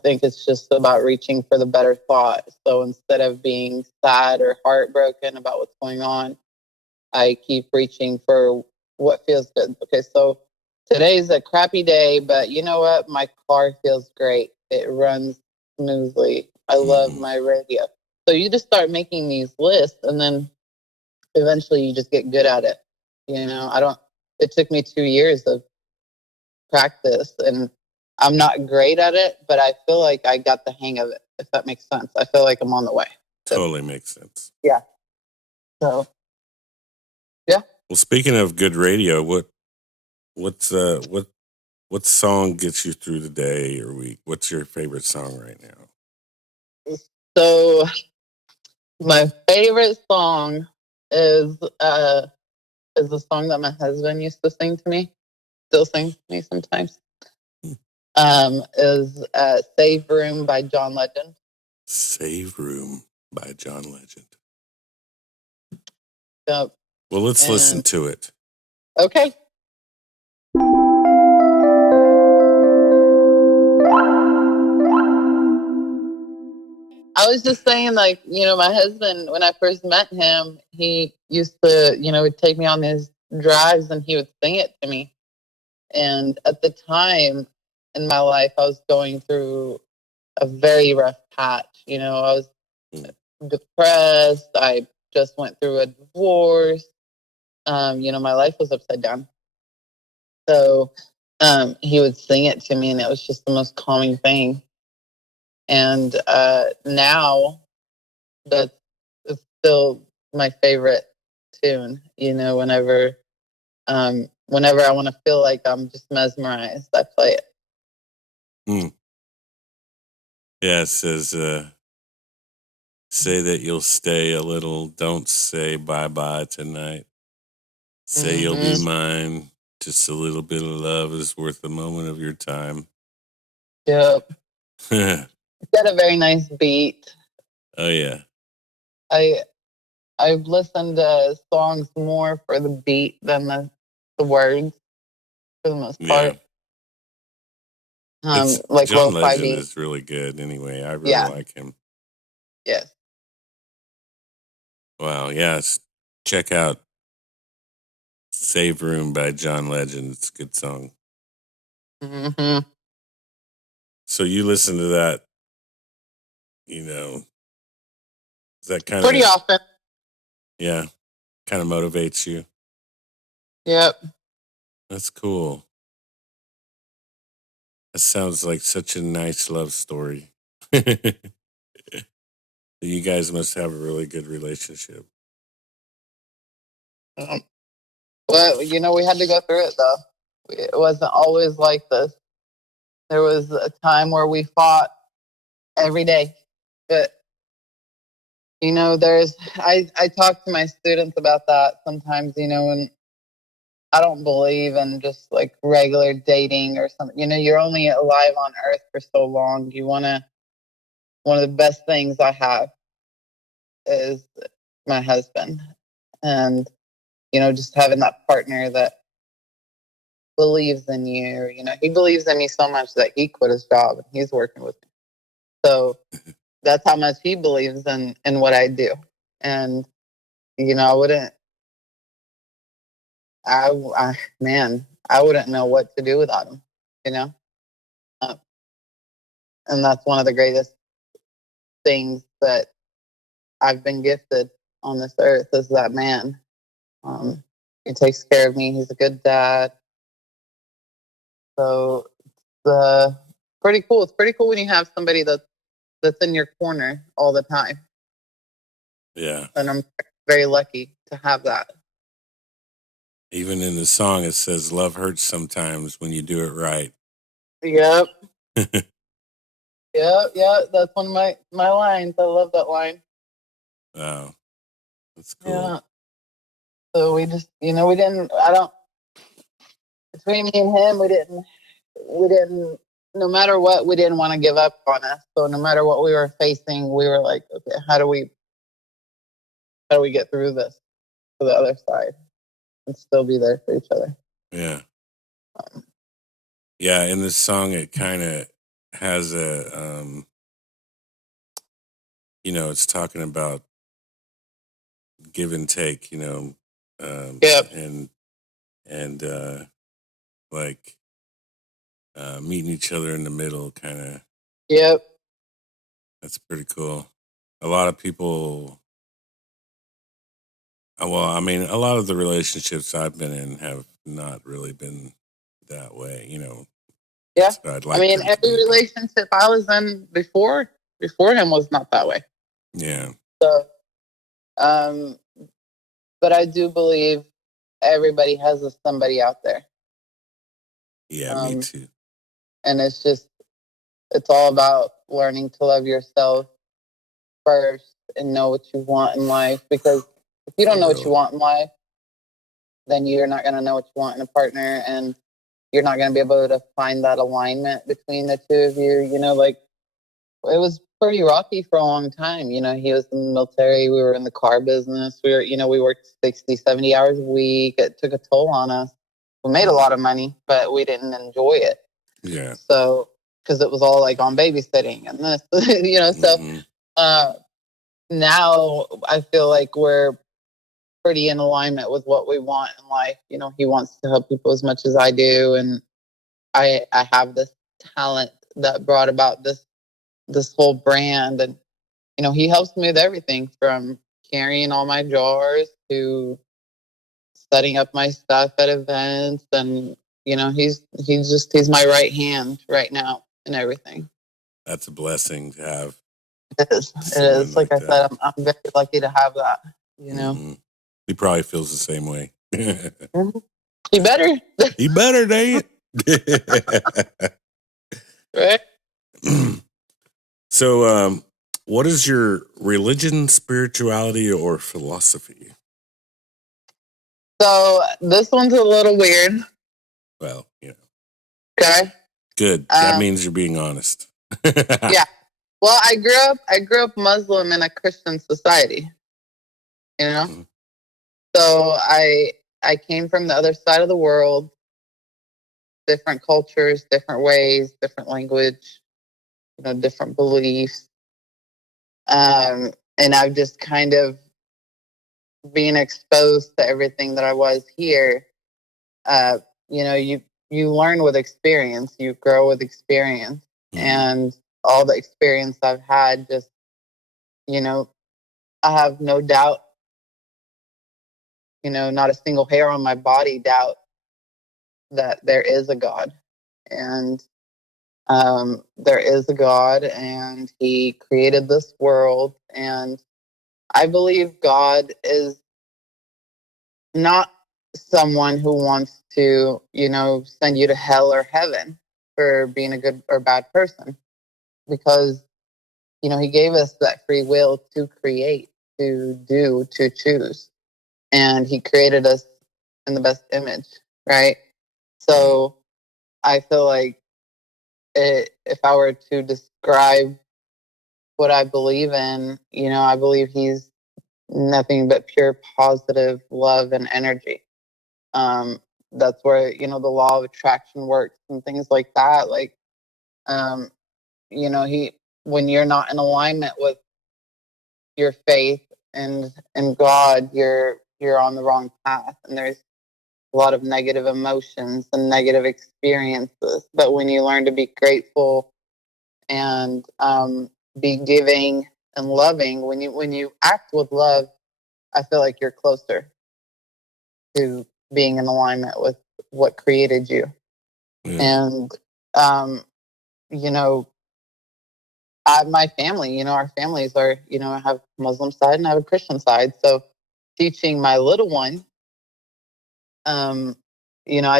think it's just about reaching for the better thought. So instead of being sad or heartbroken about what's going on, I keep reaching for what feels good. Okay, so today's a crappy day, but you know what? My car feels great. It runs smoothly. I love my radio. So you just start making these lists, and then eventually you just get good at it. You know, it took me 2 years of practice, and I'm not great at it, but I feel like I got the hang of it, if that makes sense. I feel like I'm on the way. Totally makes sense. Yeah. So, yeah. Well, speaking of good radio, what song gets you through the day or week? What's your favorite song right now? So, my favorite song is a song that my husband used to sing to me, still sings to me sometimes. Is "Save Room" by John Legend. Save Room by John Legend. Yep. Well, let's listen to it. Okay. I was just saying, like, you know, my husband, when I first met him, he used to, you know, would take me on his drives and he would sing it to me. And at the time in my life, I was going through a very rough patch. You know, I was depressed. I just went through a divorce. You know, my life was upside down. So he would sing it to me, and it was just the most calming thing. And now that's still my favorite tune. You know, whenever I want to feel like I'm just mesmerized, I play it. Yeah, it says, say that you'll stay a little. Don't say bye-bye tonight. Say you'll be mine. Just a little bit of love is worth a moment of your time. Yep. It's got a very nice beat. Oh, yeah. I've listened to songs more for the beat than the words, for the most part. Like John Legend is really good anyway. I really like him. Yes. Wow, yes. Check out Save Room by John Legend. It's a good song. Mm-hmm. So you listen to that, you know, is that kind pretty often. Yeah, kind of motivates you. Yep. That's cool. That sounds like such a nice love story. You guys must have a really good relationship. Well, you know, we had to go through it, though. It wasn't always like this. There was a time where we fought every day. But, you know, I talk to my students about that sometimes, you know, and I don't believe in just like regular dating or something. You know, you're only alive on earth for so long. One of the best things I have is my husband. And, you know, just having that partner that believes in you. You know, he believes in me so much that he quit his job and he's working with me. So that's how much he believes in what I do. And, you know, I wouldn't know what to do without him, you know? And that's one of the greatest things that I've been gifted on this earth is that man. He takes care of me. He's a good dad. So pretty cool. It's pretty cool when you have somebody that's in your corner all the time. Yeah. And I'm very lucky to have that. Even in the song, it says, "Love hurts sometimes when you do it right." Yep. Yeah. That's one of my lines. I love that line. Wow. That's cool. Yeah. So we just, between me and him, we didn't, no matter what, we didn't want to give up on us. So no matter what we were facing, we were like, okay, how do we get through this to the other side and still be there for each other? Yeah. Yeah. In this song, it kind of has a, it's talking about give and take, and like meeting each other in the middle, kind of. Yep. That's pretty cool. A lot of people, a lot of the relationships I've been in have not really been that way, Yeah. I'd like every relationship I was in before him was not that way. Yeah. So, but I do believe everybody has somebody out there. Yeah, me too. And it's all about learning to love yourself first and know what you want in life. Because if you don't know what you want in life, then you're not going to know what you want in a partner, and you're not going to be able to find that alignment between the two of you. It was pretty rocky for a long time. He was in the military. We were in the car business. We worked 60, 70 hours a week. It took a toll on us. We made a lot of money, but we didn't enjoy it. Yeah. So, because it was all like on babysitting and this, so now I feel like we're pretty in alignment with what we want in life. He wants to help people as much as I do. And I have this talent that brought about this whole brand. And, he helps me with everything from carrying all my jars to setting up my stuff at events. And, he's my right hand right now and everything. That's a blessing to have. It is. Like I said, I'm very lucky to have that, Mm-hmm. He probably feels the same way. He better. He better, dang it. Right? So, what is your religion, spirituality, or philosophy? So this one's a little weird. Well, Okay. Good. That means you're being honest. Yeah. Well, I grew up Muslim in a Christian society. Mm-hmm. So I came from the other side of the world, different cultures, different ways, different language, different beliefs. And I've just kind of being exposed to everything that I was here. You learn with experience, you grow with experience. Mm-hmm. And all the experience I've had, just, I have no doubt, not a single hair on my body doubt that there is a God. And there is a God, and he created this world. And I believe God is not someone who wants to, send you to hell or heaven for being a good or bad person, because, he gave us that free will to create, to do, to choose. And he created us in the best image, right? So I feel like if I were to describe what I believe in, I believe he's nothing but pure positive love and energy. That's where, the law of attraction works and things like that. Like, when you're not in alignment with your faith and God, you're on the wrong path, and there's a lot of negative emotions and negative experiences. But when you learn to be grateful and be giving and loving, when you act with love, I feel like you're closer to being in alignment with what created you. Yeah. And my family, our families are, I have a Muslim side and I have a Christian side. So teaching my little one, I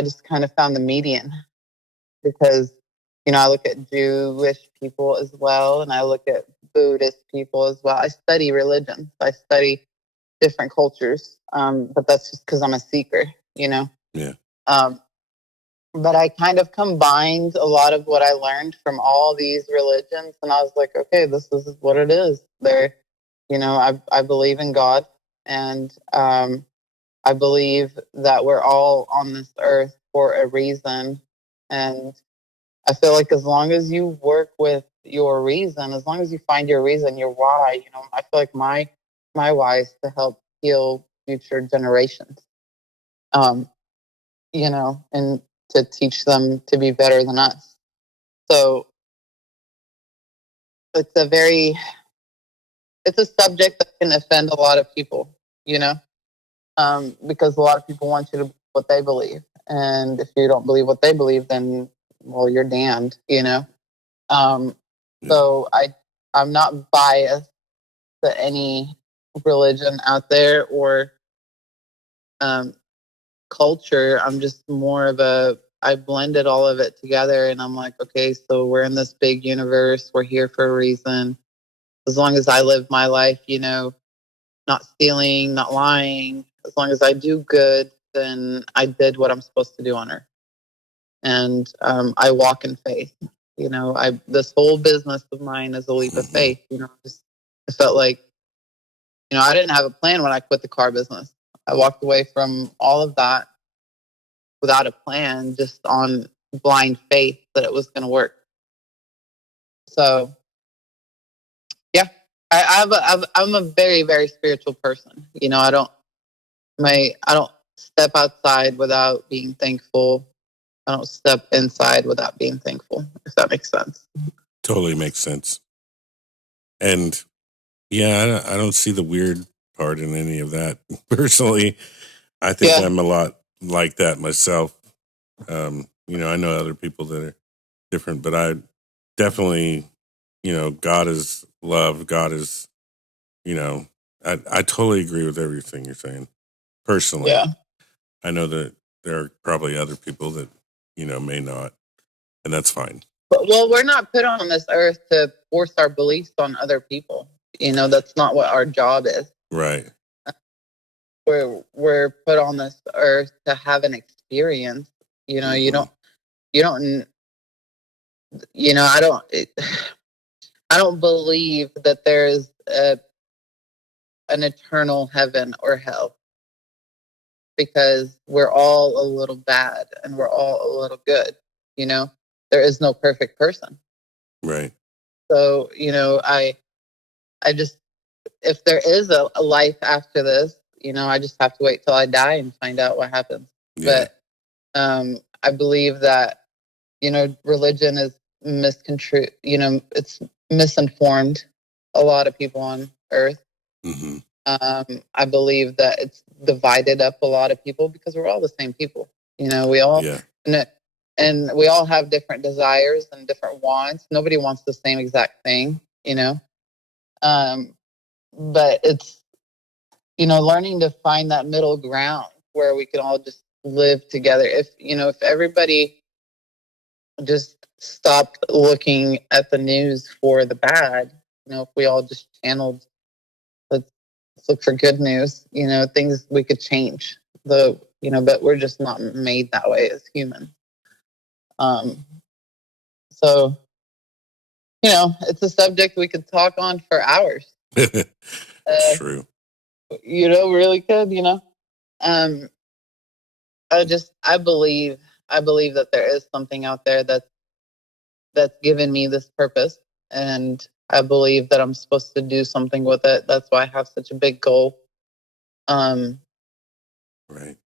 just kind of found the median because, I look at Jewish people as well, and I look at Buddhist people as well. I study religions. I study different cultures, but that's just because I'm a seeker, Yeah. But I kind of combined a lot of what I learned from all these religions, and I was like, okay, this is what it is. I believe in God, and I believe that we're all on this earth for a reason, and I feel like as long as you work with your reason, as long as you find your reason, your why, I feel like my why is to help heal future generations. And to teach them to be better than us. So it's a subject that can offend a lot of people, because a lot of people want you to believe what they believe. And if you don't believe what they believe, then, well, you're damned, So I'm not biased to any religion out there or culture. I'm just more of I blended all of it together, and I'm like, okay, so we're in this big universe. We're here for a reason. As long as I live my life, not stealing, not lying, as long as I do good, then I did what I'm supposed to do on earth. And I walk in faith. This whole business of mine is a leap of faith. I felt like, I didn't have a plan when I quit the car business. I walked away from all of that without a plan, just on blind faith that it was going to work. So, yeah, I'm a very, very spiritual person. I don't step outside without being thankful. I don't step inside without being thankful, if that makes sense. Totally makes sense. And yeah, I don't see the weird part in any of that. Personally, I think I'm a lot like that myself. I know other people that are different, but I definitely, God is love. God is, I totally agree with everything you're saying. Personally, I know that there are probably other people that, may not, and that's fine. Well, we're not put on this earth to force our beliefs on other people. That's not what our job is. Right. We're put on this earth to have an experience. You don't, I don't believe that there's an eternal heaven or hell, because we're all a little bad and we're all a little good. There is no perfect person. Right. So, I just, if there is a life after this, I just have to wait till I die and find out what happens. Yeah. But I believe that, religion is it's misinformed a lot of people on earth. Mm-hmm. I believe that it's divided up a lot of people because we're all the same people. We all, and we all have different desires and different wants. Nobody wants the same exact thing, but it's, learning to find that middle ground where we can all just live together. If everybody just stopped looking at the news for the bad, if we all just channeled, let's look for good news, things we could change. But we're just not made that way as humans. So, it's a subject we could talk on for hours. True. Really could, I believe that there is something out there that's given me this purpose, and I believe that I'm supposed to do something with it. That's why I have such a big goal. Right.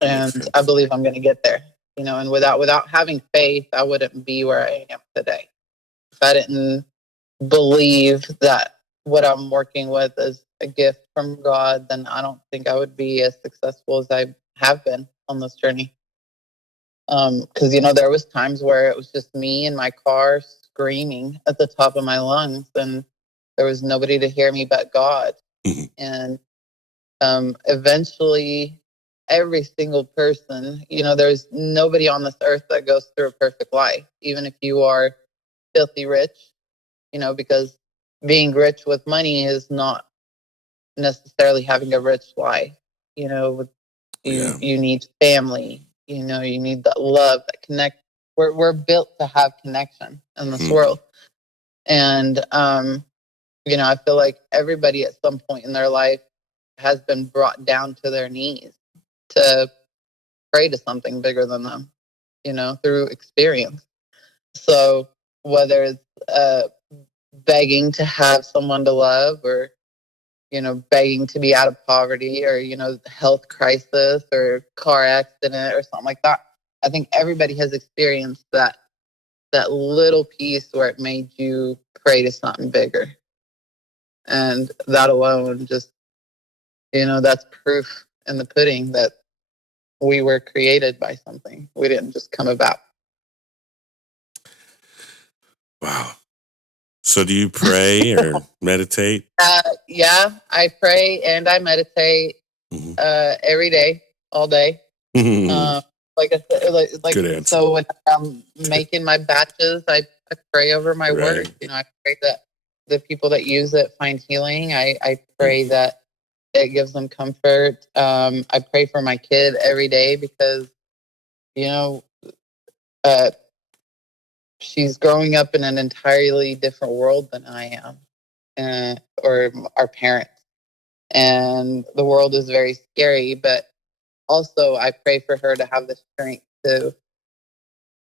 And I believe I'm going to get there, and without having faith, I wouldn't be where I am today. If I didn't believe that what I'm working with is a gift from God, then I don't think I would be as successful as I have been on this journey. Because, there was times where it was just me in my car screaming at the top of my lungs, and there was nobody to hear me but God. And eventually, every single person, there's nobody on this earth that goes through a perfect life, even if you are filthy rich, because being rich with money is not necessarily having a rich life. You need family, you need that love, that connect. We're built to have connection in this world. And I feel like everybody at some point in their life has been brought down to their knees to pray to something bigger than them, through experience. So whether it's begging to have someone to love, or begging to be out of poverty, or health crisis or car accident or something like that, I think everybody has experienced that little piece where it made you pray to something bigger. And that alone just, that's proof in the pudding that we were created by something. We didn't just come about. Wow. So do you pray or meditate? Yeah, I pray and I meditate every day, all day. Like I said, good answer. So when I'm making my batches, I pray over my work. I pray that the people that use it find healing. I pray that it gives them comfort. I pray for my kid every day because, she's growing up in an entirely different world than I am, or our parents. And the world is very scary, but also I pray for her to have the strength to,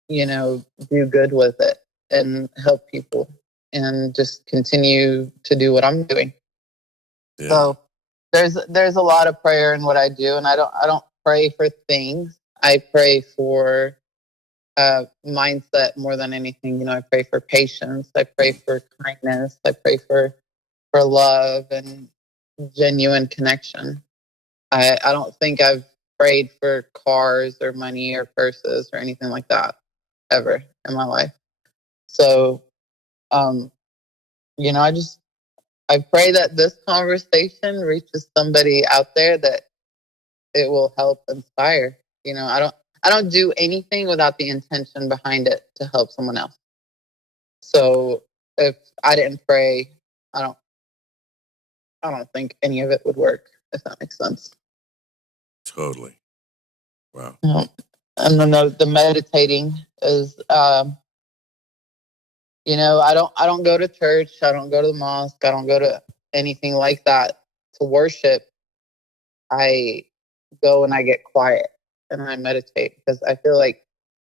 do good with it and help people and just continue to do what I'm doing. Yeah. So there's a lot of prayer in what I do, and I don't pray for things. I pray for mindset more than anything. I pray for patience. I pray for kindness. I pray for love and genuine connection. I don't think I've prayed for cars or money or purses or anything like that ever in my life. So, I pray that this conversation reaches somebody out there that it will help inspire. I don't do anything without the intention behind it to help someone else. So if I didn't pray, I don't think any of it would work, if that makes sense. Totally. Wow. And then the meditating is, I don't go to church. I don't go to the mosque. I don't go to anything like that to worship. I go and I get quiet and I meditate because I feel like,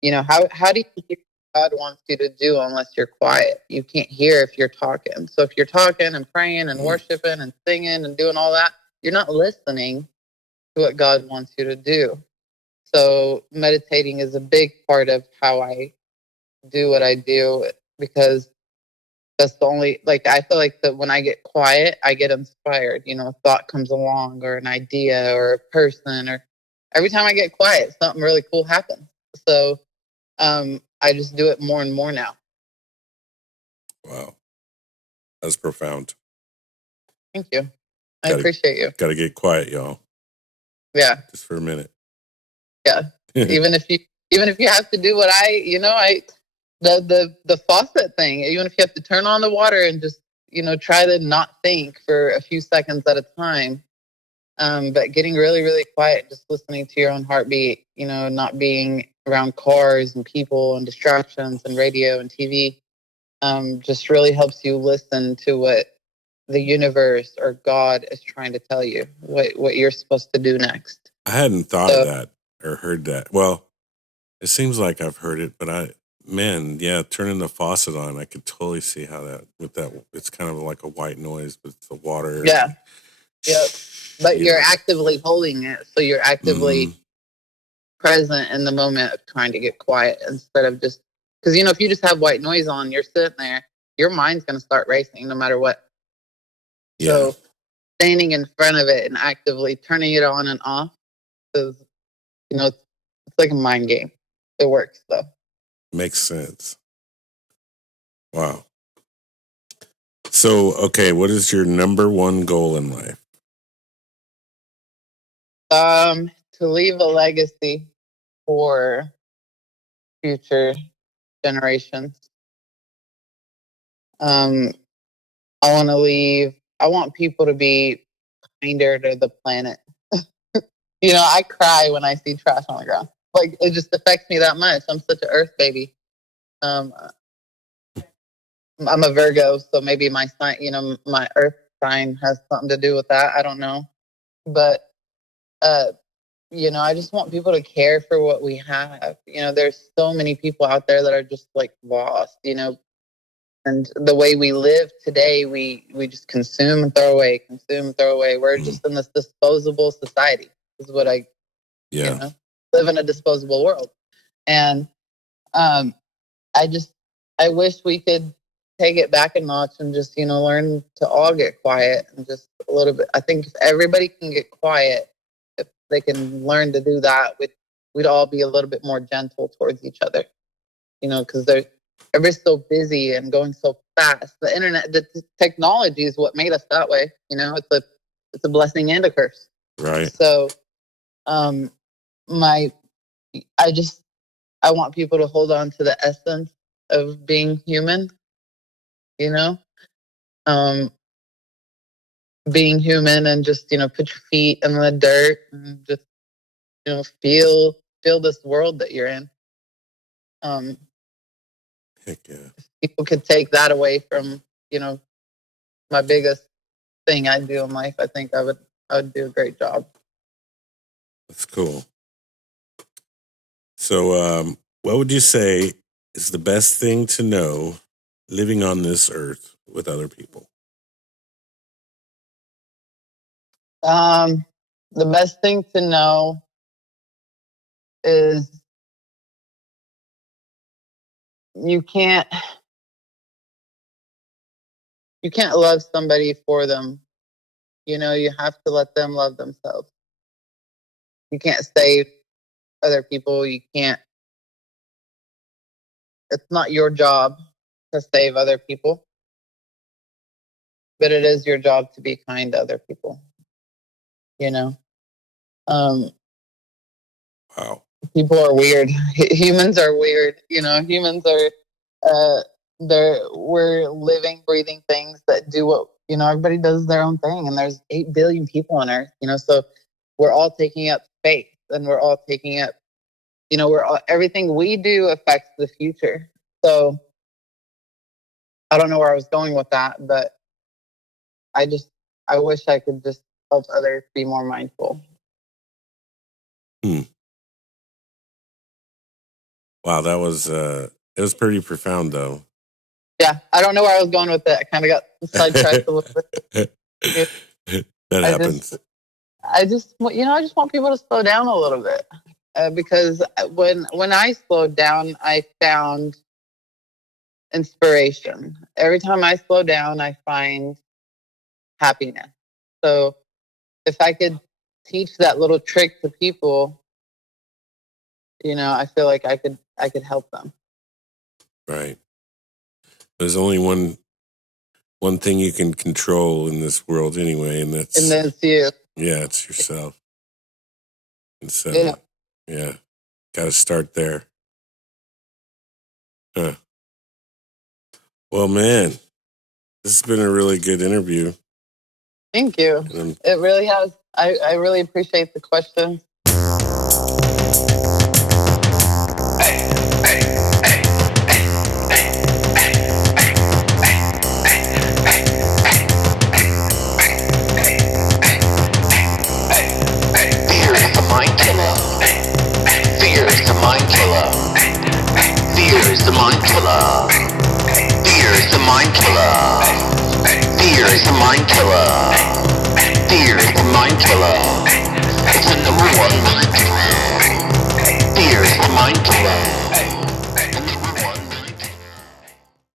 how do you hear what God wants you to do unless you're quiet? You can't hear if you're talking. So if you're talking and praying and worshiping and singing and doing all that, you're not listening to what God wants you to do. So meditating is a big part of how I do what I do, because that's the only, I feel like that when I get quiet, I get inspired. A thought comes along, or an idea, or a person, or every time I get quiet, something really cool happens. So I just do it more and more now. Wow. That's profound. Thank you. I appreciate you. Got to get quiet, y'all. Yeah. Just for a minute. Yeah. even if you have to do what the faucet thing, even if you have to turn on the water and just, try to not think for a few seconds at a time. But getting really, really quiet, just listening to your own heartbeat, not being around cars and people and distractions and radio and TV, just really helps you listen to what the universe or God is trying to tell you, what you're supposed to do next. I hadn't thought of that or heard that. Well, it seems like I've heard it, but turning the faucet on, I could totally see how it's kind of like a white noise, but it's the water. Yeah. Yep. But you're actively holding it. So you're actively present in the moment of trying to get quiet instead of just, because, if you just have white noise on, you're sitting there, your mind's going to start racing no matter what. Yeah. So standing in front of it and actively turning it on and off is, it's like a mind game. It works though. Makes sense. Wow. So, okay, what is your number one goal in life? To leave a legacy for future generations. I want people to be kinder to the planet. I cry when I see trash on the ground. Like, it just affects me that much. I'm such an earth baby. I'm a Virgo, so maybe my sign, my earth sign has something to do with that. I don't know. But, I just want people to care for what we have. There's so many people out there that are just like lost, and the way we live today, we just consume and throw away, consume and throw away. We're just in this disposable society. This is what live in a disposable world. And I wish we could take it back a notch and just, learn to all get quiet and just a little bit. I think if everybody can get quiet, if they can learn to do that, we'd all be a little bit more gentle towards each other, because everybody's so busy and going so fast. The internet, the technology is what made us that way. It's a blessing and a curse. Right. So, I want people to hold on to the essence of being human, being human, and just, put your feet in the dirt and just, feel this world that you're in. Heck yeah. If people could take that away from, my biggest thing I do in life, I think I would do a great job. That's cool. So, what would you say is the best thing to know living on this earth with other people? The best thing to know is you can't love somebody for them. You have to let them love themselves. You can't save other people. It's not your job to save other people, but it is your job to be kind to other people. Wow. People are weird. Humans are weird. Humans are, we're living, breathing things that do what, everybody does their own thing. And there's 8 billion people on Earth, so we're all taking up space, and we're all taking up, everything we do affects the future. So I don't know where I was going with that, but I wish I could just help others be more mindful. Wow, that was it was pretty profound, though. Yeah, I don't know where I was going with it. I kind of got sidetracked a little bit. That happens. I just want people to slow down a little bit, because when I slowed down, I found inspiration. Every time I slow down, I find happiness. So if I could teach that little trick to people, I feel like I could help them. Right. There's only one thing you can control in this world anyway, and that's you. Yeah, it's yourself. And so, yeah, got to start there. Huh. Well, man, this has been a really good interview. Thank you. It really has. I really appreciate the questions. Fear is the mind killer. Fear is the mind killer. Fear is the mind killer. Fear is the mind killer. It's the number one mind killer. Fear is the mind killer.